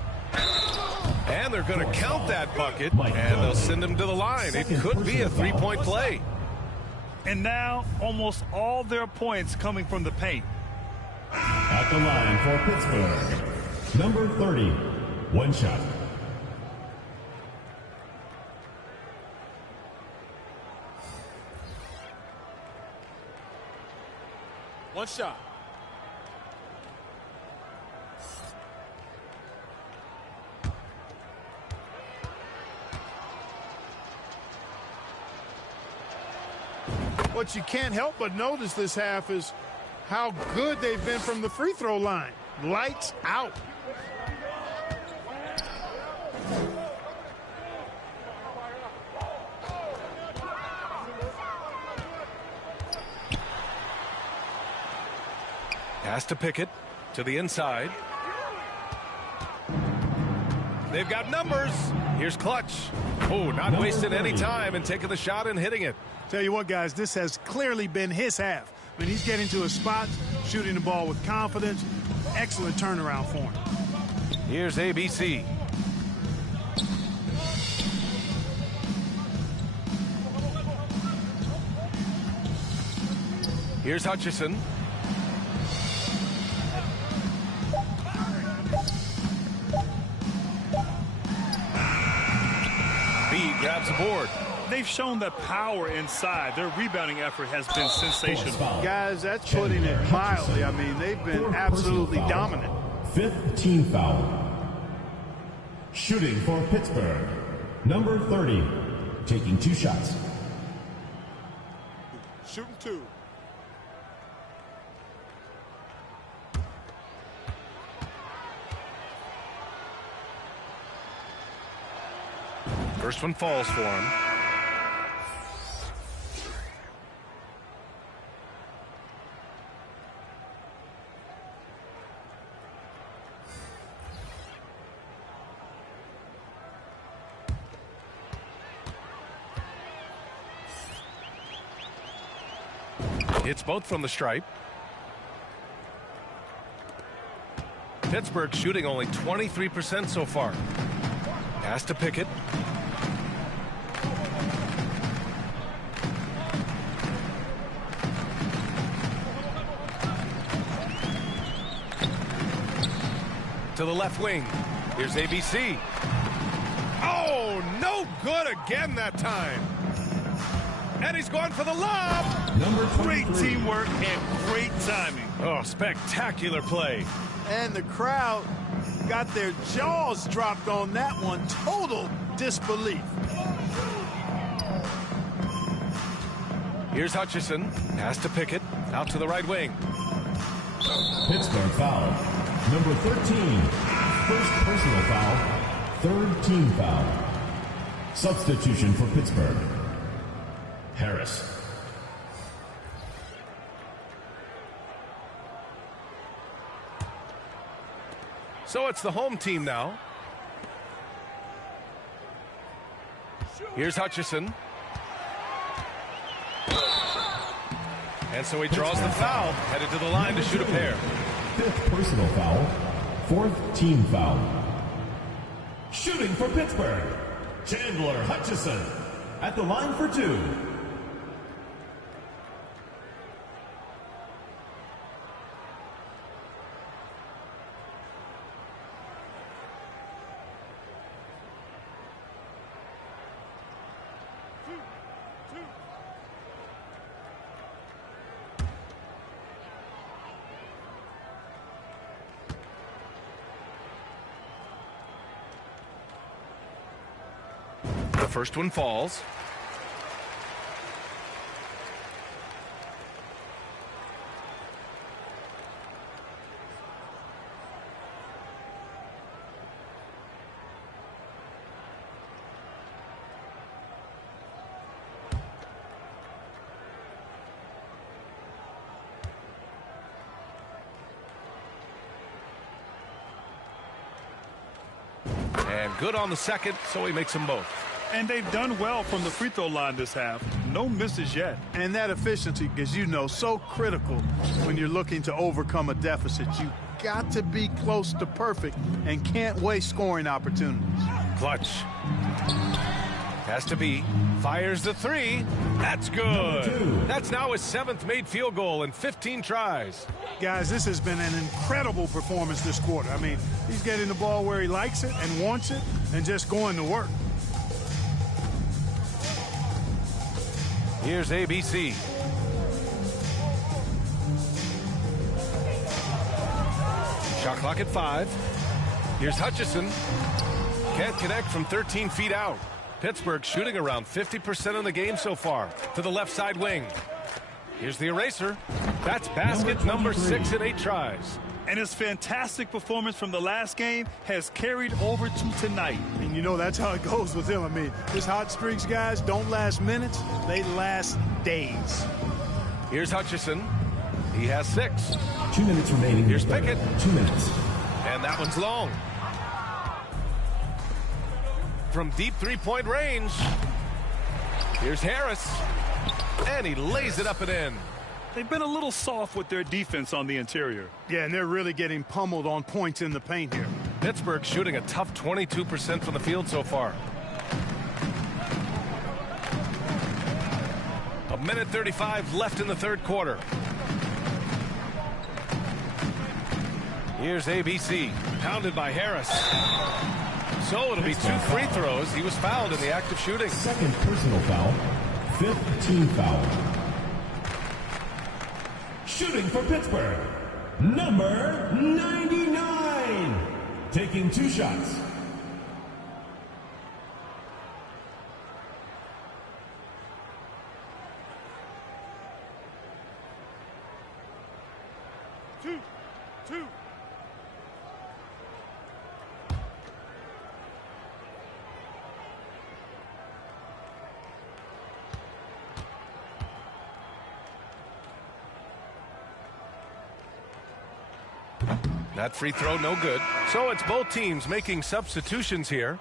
And they're going to count that bucket, and they'll send him to the line. It could be a three-point play. And now almost all their points coming from the paint. At the line for Pittsburgh, number 30, one shot. One shot. What you can't help but notice this half is how good they've been from the free throw line. Lights out. Pass to Pickett to the inside. They've got numbers. Here's Clutch. Oh, not wasting any time and taking the shot and hitting it. Tell you what, guys, this has clearly been his half. I mean, he's getting to his spots, shooting the ball with confidence. Excellent turnaround for him. Here's ABC. Here's Hutchison. B grabs the board. They've shown that power inside. Their rebounding effort has been sensational. Guys, that's putting it mildly. I mean, they've been absolutely dominant. 5th team foul. Shooting for Pittsburgh, number 30, taking 2 shots. Shooting 2. First one falls for him. It's both from the stripe. Pittsburgh shooting only 23% so far. Pass to Pickett. To the left wing. Here's ABC. Oh, no good again that time. And he's going for the lob. Great teamwork and great timing. Oh, spectacular play. And the crowd got their jaws dropped on that one. Total disbelief. Here's Hutchison. Pass to Pickett. Out to the right wing. Pittsburgh foul. Number 13. First personal foul. 3rd team foul. Substitution for Pittsburgh. Harris. So it's the home team now. Here's Hutchison. And so he draws the foul, headed to the line to shoot a pair. 5th personal foul. 4th team foul. Shooting for Pittsburgh, Chandler Hutchison at the line for 2. The first one falls. And good on the second, so he makes them both. And they've done well from the free throw line this half. No misses yet. And that efficiency, as you know, so critical when you're looking to overcome a deficit. You got to be close to perfect and can't waste scoring opportunities. Clutch. Has to be. Fires the three. That's good. That's now his 7th made field goal in 15 tries. Guys, this has been an incredible performance this quarter. I mean, he's getting the ball where he likes it and wants it and just going to work. Here's ABC. Shot clock at 5. Here's Hutchison. Can't connect from 13 feet out. Pittsburgh shooting around 50% of the game so far. To the left side wing. Here's the eraser. That's basket number 6 in 8 tries. And his fantastic performance from the last game has carried over to tonight. And you know that's how it goes with him. I mean, his hot streaks, guys, don't last minutes. They last days. Here's Hutchison. He has 6. 2 minutes remaining. Here's Pickett. 2 minutes. And that one's long. From deep three-point range. Here's Harris. And he lays it up and in. They've been a little soft with their defense on the interior. Yeah, and they're really getting pummeled on points in the paint here. Pittsburgh shooting a tough 22% from the field so far. 1:35 left in the third quarter. Here's ABC. Pounded by Harris. So it'll be 2 free throws. He was fouled in the act of shooting. 2nd personal foul. 5th team foul. Shooting for Pittsburgh, number 99. Taking 2 shots. Two. That free throw no good. So it's both teams making substitutions here.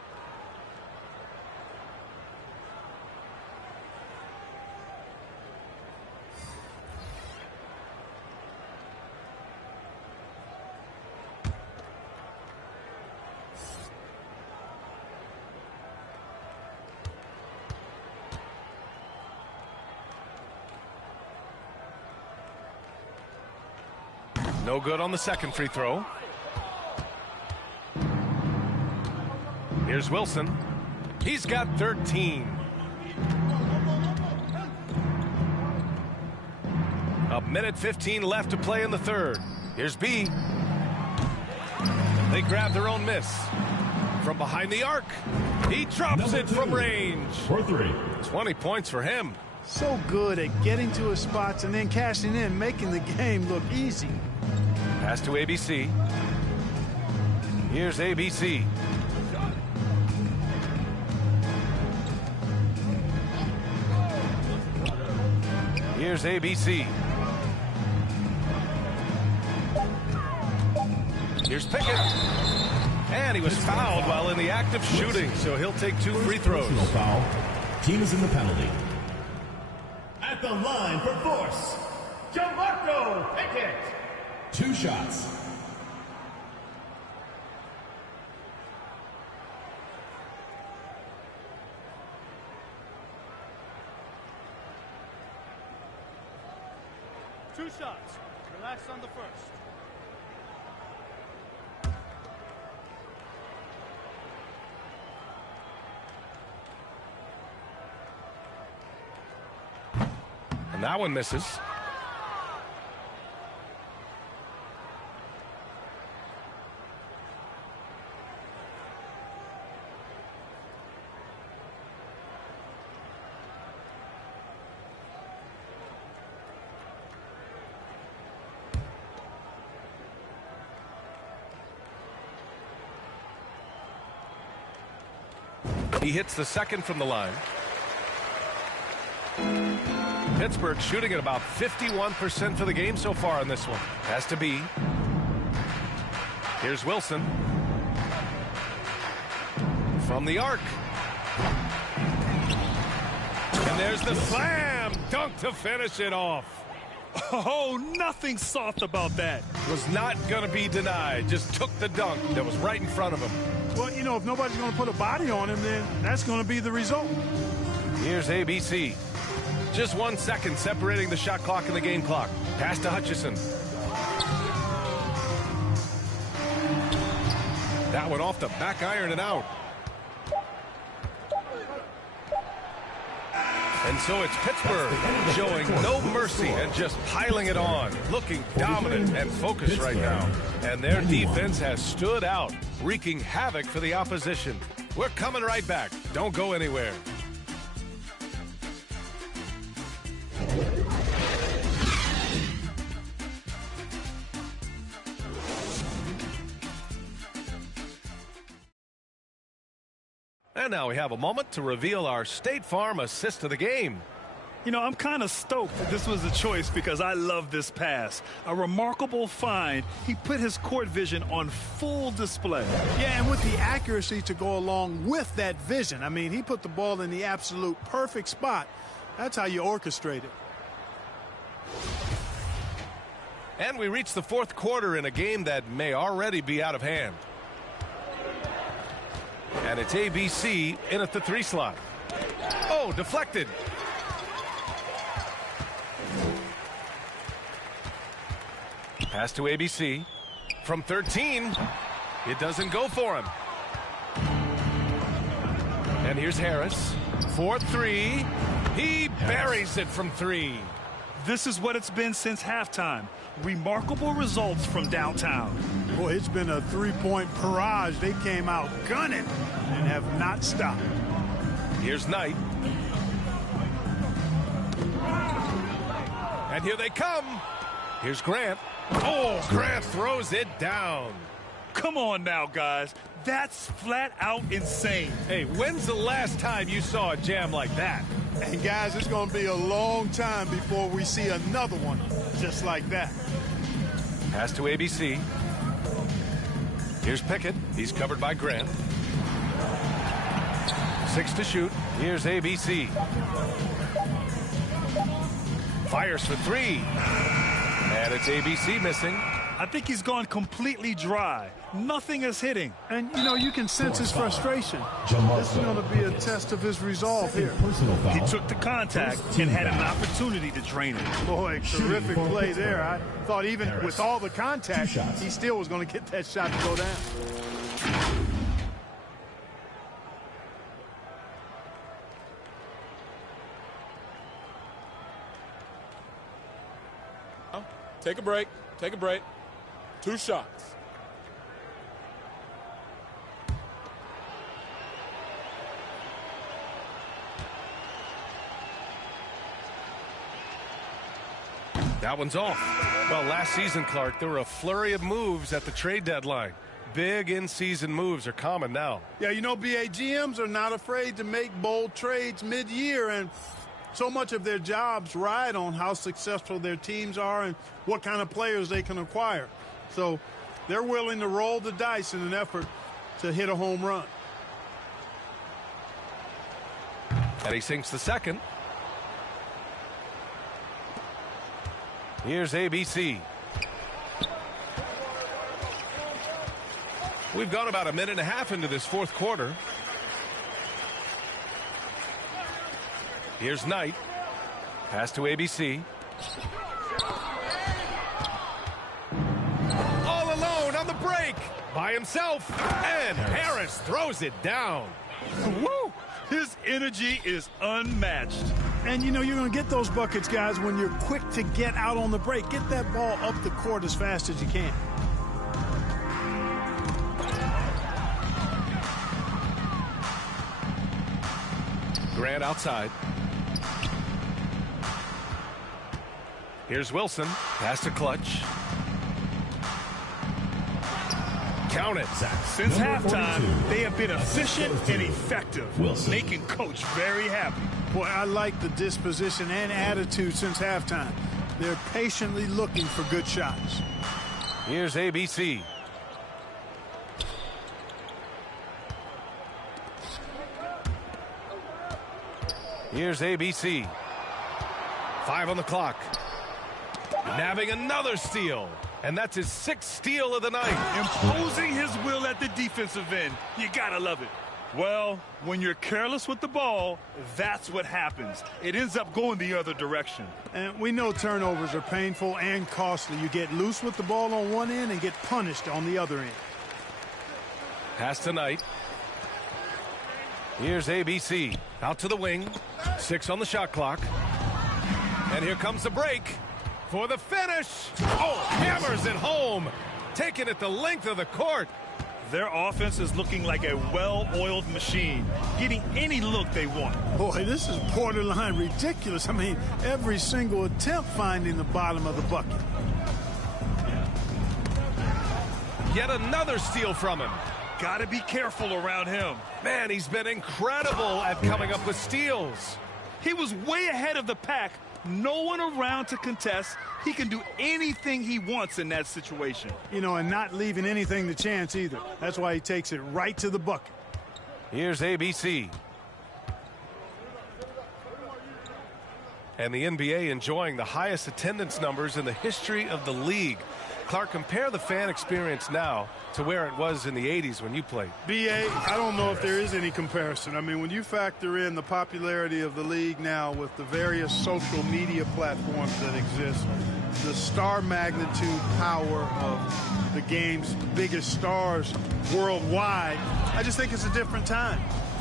No good on the second free throw. Here's Wilson. He's got 13. A minute 15 left to play in the third. Here's B. They grab their own miss. From behind the arc. He drops it from range. For 3. 20 points for him. So good at getting to his spots and then cashing in, making the game look easy. Pass to ABC. Here's ABC. Here's ABC. Here's Pickett. And he was fouled while in the act of shooting, so he'll take 2 free throws. Personal foul. Team is in the penalty. At the line for force, Jamarco Pickett. 2 shots. Two shots. Relax on the first. And that one misses. He hits the second from the line. Pittsburgh shooting at about 51% for the game so far in this one. Has to be. Here's Wilson. From the arc. And there's the slam dunk to finish it off. Oh, nothing soft about that. Was not going to be denied. Just took the dunk that was right in front of him. Well, you know, if nobody's going to put a body on him, then that's going to be the result. Here's ABC. Just 1 second separating the shot clock and the game clock. Pass to Hutchison. That one off the back iron and out. And so it's Pittsburgh showing no mercy and just piling it on, looking dominant and focused right now. And their defense has stood out, wreaking havoc for the opposition. We're coming right back. Don't go anywhere. And now we have a moment to reveal our State Farm assist of the game. You know, I'm kind of stoked that this was a choice because I love this pass. A remarkable find. He put his court vision on full display. Yeah, and with the accuracy to go along with that vision. I mean, he put the ball in the absolute perfect spot. That's how you orchestrate it. And we reach the fourth quarter in a game that may already be out of hand. And it's ABC in at the 3 slot. Oh, deflected. Pass to ABC. From 13, it doesn't go for him. And here's Harris. 4-3. He buries it from 3. This is what it's been since halftime. Remarkable results from downtown. Boy, it's been a three-point barrage. They came out gunning and have not stopped. Here's Knight. And here they come. Here's Grant. Oh, Grant throws it down. Come on now, guys. That's flat out insane. Hey, when's the last time you saw a jam like that? And guys, it's going to be a long time before we see another one just like that. Pass to ABC. Here's Pickett. He's covered by Grant. 6 to shoot. Here's ABC. Fires for 3. And it's ABC missing. I think he's gone completely dry. Nothing is hitting. And, you know, you can sense his frustration. This is going to be a test of his resolve here. He took the contact and had an opportunity to drain it. Boy, terrific play there. I thought even with all the contact, he still was going to get that shot to go down. Take a break. Take a break. 2 shots. That one's off. Well, last season, Clark, there were a flurry of moves at the trade deadline. Big in-season moves are common now. Yeah, you know, BA GMs are not afraid to make bold trades mid-year, and so much of their jobs ride on how successful their teams are and what kind of players they can acquire. So they're willing to roll the dice in an effort to hit a home run. And he sinks the second. Here's ABC. We've gone about a minute and a half into this fourth quarter. Here's Knight. Pass to ABC. All alone on the break. By himself. And Harris throws it down. Woo! His energy is unmatched. And, you know, you're going to get those buckets, guys, when you're quick to get out on the break. Get that ball up the court as fast as you can. Grant outside. Here's Wilson. Pass to Clutch. Count it. Since halftime, they have been efficient and effective, making Coach very happy. Boy, I like the disposition and attitude since halftime. They're patiently looking for good shots. Here's ABC. Here's ABC. 5 on the clock. Nabbing another steal. And that's his 6th steal of the night. Imposing his will at the defensive end. You gotta love it. Well, when you're careless with the ball, that's what happens. It ends up going the other direction. And we know turnovers are painful and costly. You get loose with the ball on one end and get punished on the other end. Pass to Knight. Here's ABC. Out to the wing. 6 on the shot clock. And here comes the break for the finish. Oh, hammers it home. Taking it the length of the court. Their offense is looking like a well-oiled machine, getting any look they want. Boy, this is borderline ridiculous. I mean, every single attempt finding the bottom of the bucket. Yet another steal from him. Got to be careful around him. Man, he's been incredible at coming up with steals. He was way ahead of the pack. No one around to contest. He can do anything he wants in that situation. You know, and not leaving anything to chance either. That's why he takes it right to the bucket. Here's ABC. And the NBA enjoying the highest attendance numbers in the history of the league. Clark, compare the fan experience now to where it was in the 80s when you played. B.A., I don't know if there is any comparison. I mean, when you factor in the popularity of the league now with the various social media platforms that exist, the star magnitude power of the game's biggest stars worldwide, I just think it's a different time.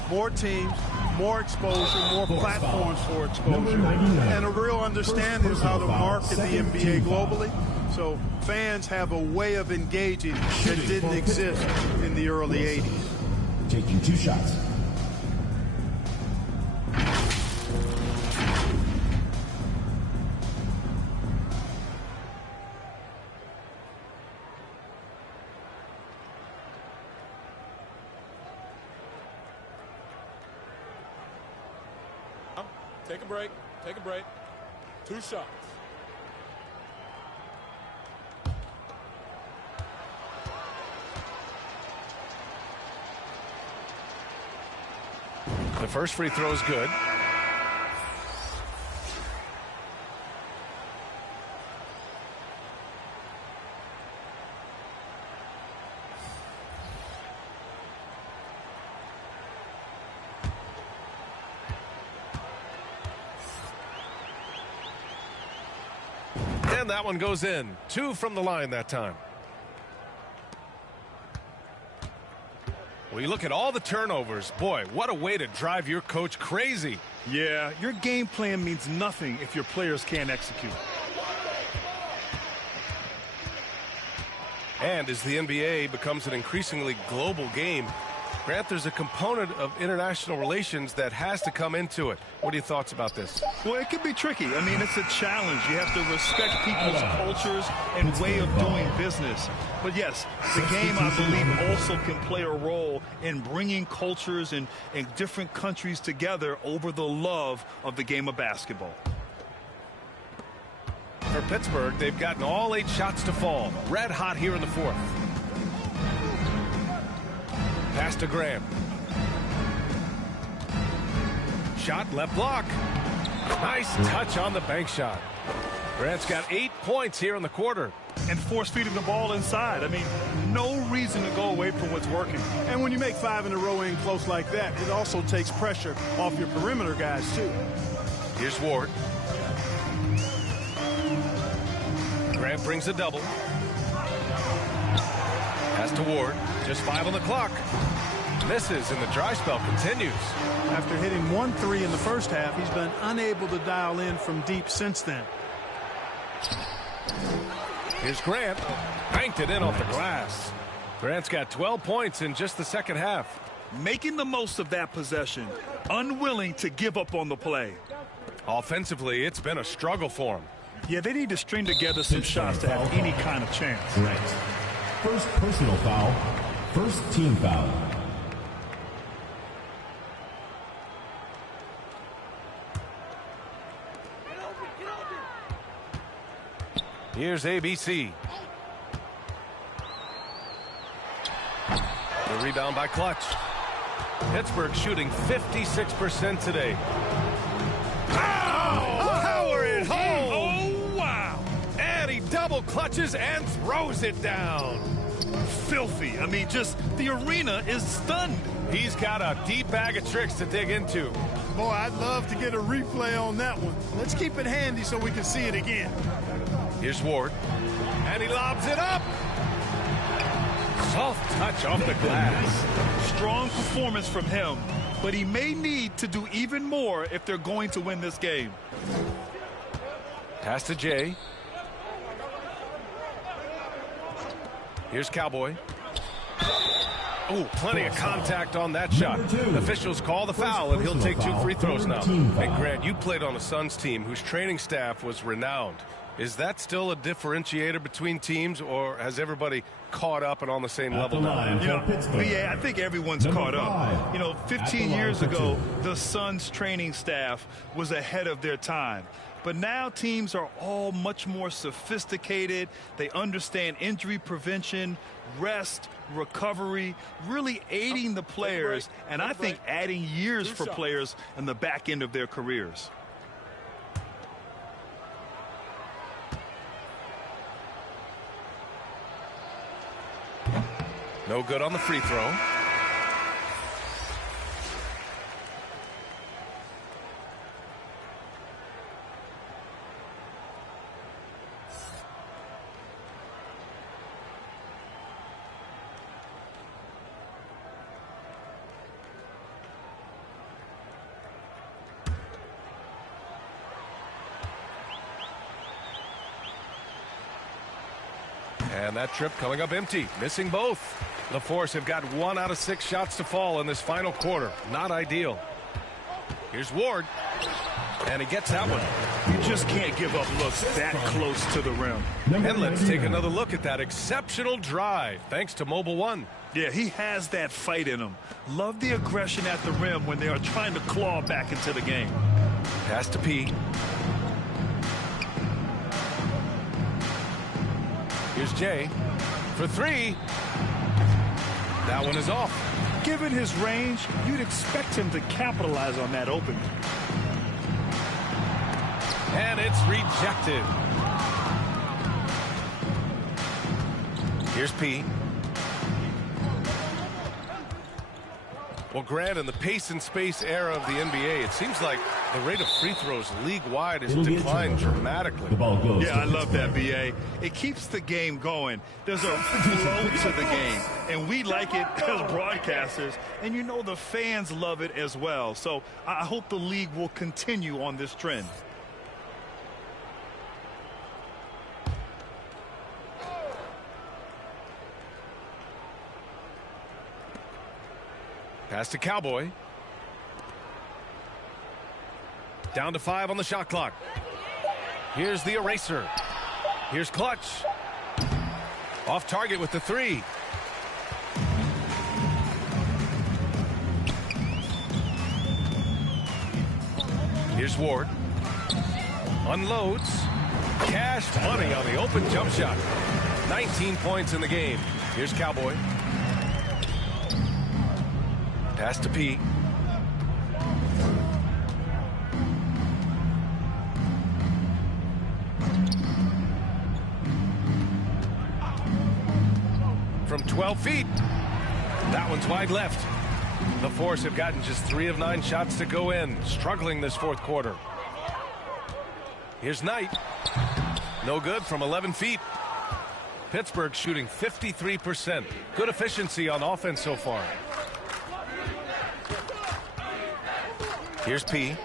More teams, more exposure, more platforms for exposure, and a real understanding of how to market the NBA globally. So fans have a way of engaging that didn't exist in the early 80s. Taking 2 shots. Take a break. Take a break. 2 shots. The first free throw is good. And that one goes in. 2 from the line that time. Well, you look at all the turnovers. Boy, what a way to drive your coach crazy. Yeah, your game plan means nothing if your players can't execute. And as the NBA becomes an increasingly global game, Grant, there's a component of international relations that has to come into it. What are your thoughts about this? Well, it can be tricky. I mean, it's a challenge. You have to respect people's cultures and way of doing business. But yes, the game, I believe, also can play a role in bringing cultures and different countries together over the love of the game of basketball. For Pittsburgh, they've gotten all 8 shots to fall. Red hot here in the 4th. Pass to Graham. Shot left block. Nice touch on the bank shot. Grant's got 8 points here in the quarter. And force feeding the ball inside. I mean, no reason to go away from what's working. And when you make 5 in a row in close like that, it also takes pressure off your perimeter guys, too. Here's Ward. Grant brings a double. Pass to Ward. Just 5 on the clock. Misses, and the dry spell continues. After hitting 1 3 in the first half, he's been unable to dial in from deep since then. Here's Grant. Banked it in off the glass. Grant's got 12 points in just the second half. Making the most of that possession. Unwilling to give up on the play. Offensively, it's been a struggle for him. Yeah, they need to string together some shots to have any kind of chance. Right. First personal foul. First team foul. Here's ABC. The rebound by Clutch. Pittsburgh shooting 56% today. Oh, power it home! Oh, wow! clutches and throws it down. Filthy. I mean, just the arena is stunned. He's got a deep bag of tricks to dig into. Boy, I'd love to get a replay on that one. Let's keep it handy so we can see it again. Here's Ward, and he lobs it up. Soft touch off the glass. Strong performance from him, but he may need to do even more if they're going to win this game. Pass to Jay. Here's Cowboy. Oh, plenty of contact on that shot. Officials call the foul, and he'll take 2 free throws now. And Grant, you played on a Suns team whose training staff was renowned. Is that still a differentiator between teams, or has everybody caught up and on the same level now? You know, VA, I think everyone's caught up. You know, 15 years ago, the Suns training staff was ahead of their time. But now teams are all much more sophisticated. They understand injury prevention, rest, recovery, really aiding the players, and I think adding years for players in the back end of their careers. No good on the free throw. And that trip coming up empty, missing both. The Force have got 1 out of 6 shots to fall in this final quarter. Not ideal. Here's Ward, and he gets that one. You just can't give up looks that close to the rim. And let's take another look at that exceptional drive, thanks to Mobile One. Yeah, he has that fight in him. Love the aggression at the rim when they are trying to claw back into the game. Pass to P. Here's Jay for 3. That one is off. Given his range, you'd expect him to capitalize on that opening. And it's rejected. Here's P. Well, Grant, in the pace and space era of the NBA, it seems like the rate of free throws league-wide has declined dramatically. The ball goes. Yeah, I love that, BA. It keeps the game going. There's a flow to the game, and we like it as broadcasters, and you know the fans love it as well. So I hope the league will continue on this trend. Pass to Cowboy. Down to 5 on the shot clock. Here's the eraser. Here's Clutch. Off target with the 3. Here's Ward. Unloads. Cash money on the open jump shot. 19 points in the game. Here's Cowboy. Pass to P. From 12 feet. That one's wide left. The Force have gotten just 3 of 9 shots to go in. Struggling this fourth quarter. Here's Knight. No good from 11 feet. Pittsburgh shooting 53%. Good efficiency on offense so far. Here's P.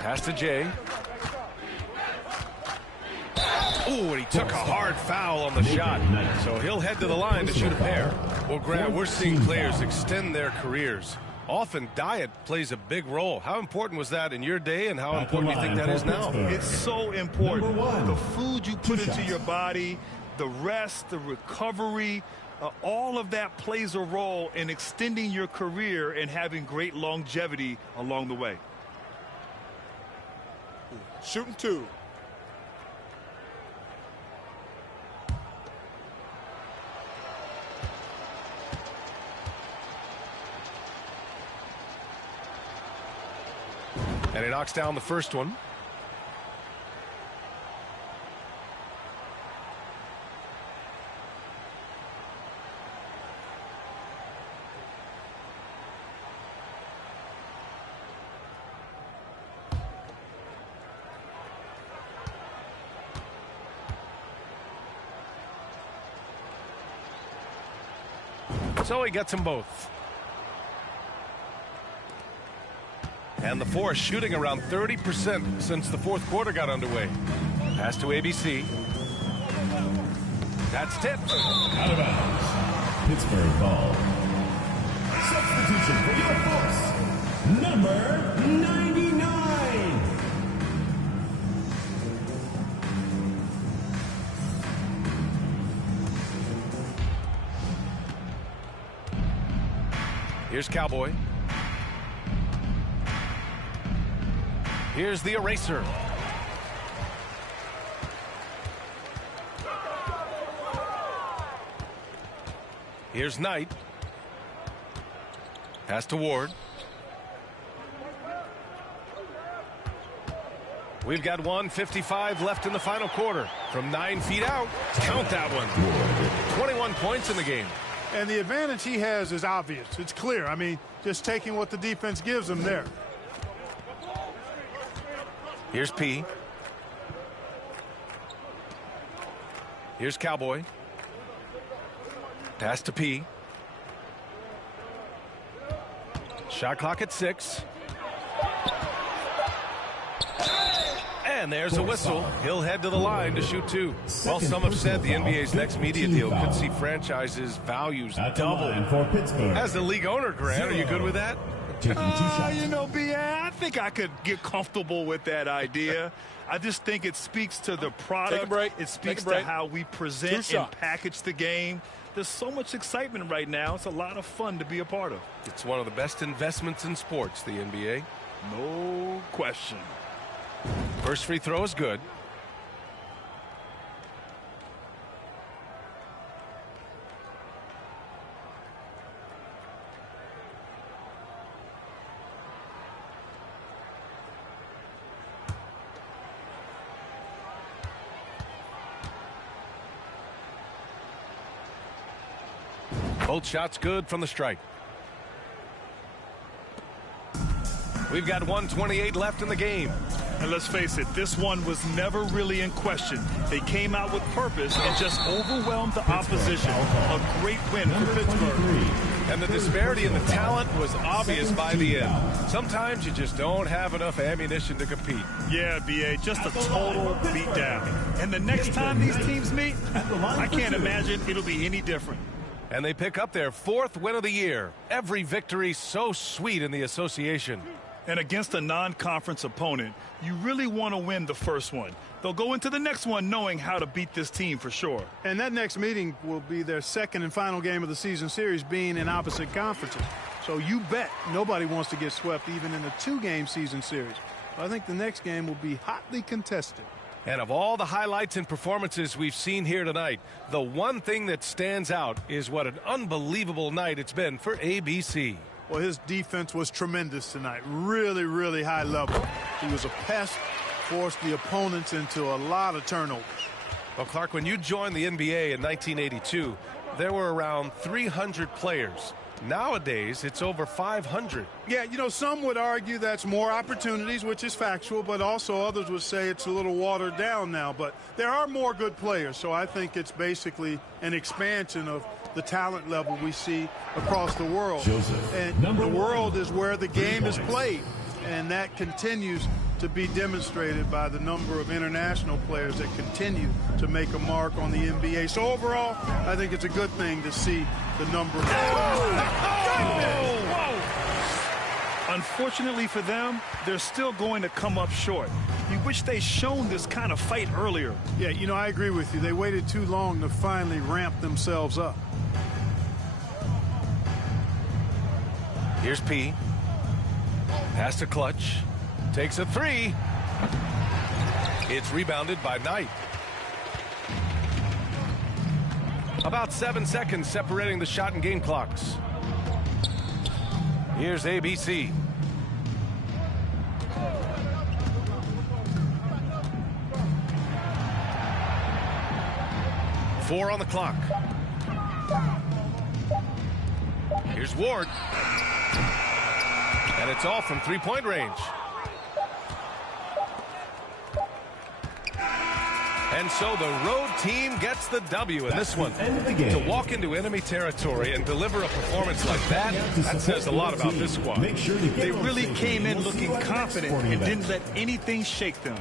Pass to Jay. Ooh, and he took a hard foul on the shot. So he'll head to the line to shoot a pair. Well, Grant, we're seeing players extend their careers. Often diet plays a big role. How important was that in your day, and how important do you think that is now? It's so important. The food you put into your body, the rest, the recovery, all of that plays a role in extending your career and having great longevity along the way. Shooting 2. And he knocks down the first one. So he gets them both. And the force shooting around 30% since the fourth quarter got underway. Pass to ABC. That's tipped. Out of bounds. Pittsburgh ball. Substitution for your force. Number 99. Here's Cowboy. Here's the eraser. Here's Knight. Pass to Ward. We've got 1:55 left in the final quarter. From 9 feet out, count that one. 21 points in the game. And the advantage he has is obvious. It's clear. I mean, just taking what the defense gives him there. Here's P. Here's Cowboy. Pass to P. Shot clock at 6. And there's a whistle. He'll head to the line to shoot 2. Well, some have said the NBA's next media deal could see franchises' values double. As the league owner, Grant, are you good with that? You know, B.A., I think I could get comfortable with that idea. I just think it speaks to the product. Take a break. It speaks to how we present and package the game. There's so much excitement right now. It's a lot of fun to be a part of. It's one of the best investments in sports, the NBA. No question. First free throw is good. Both shots good from the strike. We've got 1:28 left in the game. And let's face it, this one was never really in question. They came out with purpose and just overwhelmed the opposition. A great win for Pittsburgh. And the disparity in the talent was obvious by the end. Sometimes you just don't have enough ammunition to compete. Yeah, B.A., just a total beatdown. And the next time these teams meet, I can't imagine it'll be any different. And they pick up their 4th win of the year. Every victory so sweet in the association. And against a non-conference opponent, you really want to win the first one. They'll go into the next one knowing how to beat this team for sure. And that next meeting will be their second and final game of the season series, being in opposite conferences. So you bet nobody wants to get swept even in a 2-game season series. So I think the next game will be hotly contested. And of all the highlights and performances we've seen here tonight, the one thing that stands out is what an unbelievable night it's been for ABC. Well, his defense was tremendous tonight. Really, really high level. He was a pest, forced the opponents into a lot of turnovers. Well, Clark, when you joined the NBA in 1982, there were around 300 players. Nowadays, it's over 500. Yeah, you know, some would argue that's more opportunities, which is factual, but also others would say it's a little watered down now. But there are more good players, so I think it's basically an expansion of the talent level we see across the world. And the world is where the game is played, and that continues to be demonstrated by the number of international players that continue to make a mark on the NBA. So overall, I think it's a good thing to see the number. Unfortunately for them, they're still going to come up short. You wish they'd shown this kind of fight earlier. Yeah, you know, I agree with you. They waited too long to finally ramp themselves up. Here's P. Pass to Clutch. Takes a 3. It's rebounded by Knight. About 7 seconds separating the shot and game clocks. Here's ABC. Four on the clock. Here's Ward. And it's all from three-point range. And so the road team gets the W in this one. To walk into enemy territory and deliver a performance like that, that says a lot about this squad. They really came in looking confident and didn't let anything shake them.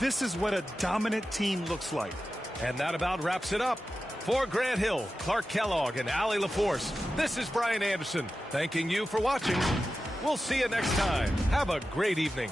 This is what a dominant team looks like. And that about wraps it up. For Grant Hill, Clark Kellogg, and Allie LaForce, this is Brian Anderson, thanking you for watching. We'll see you next time. Have a great evening.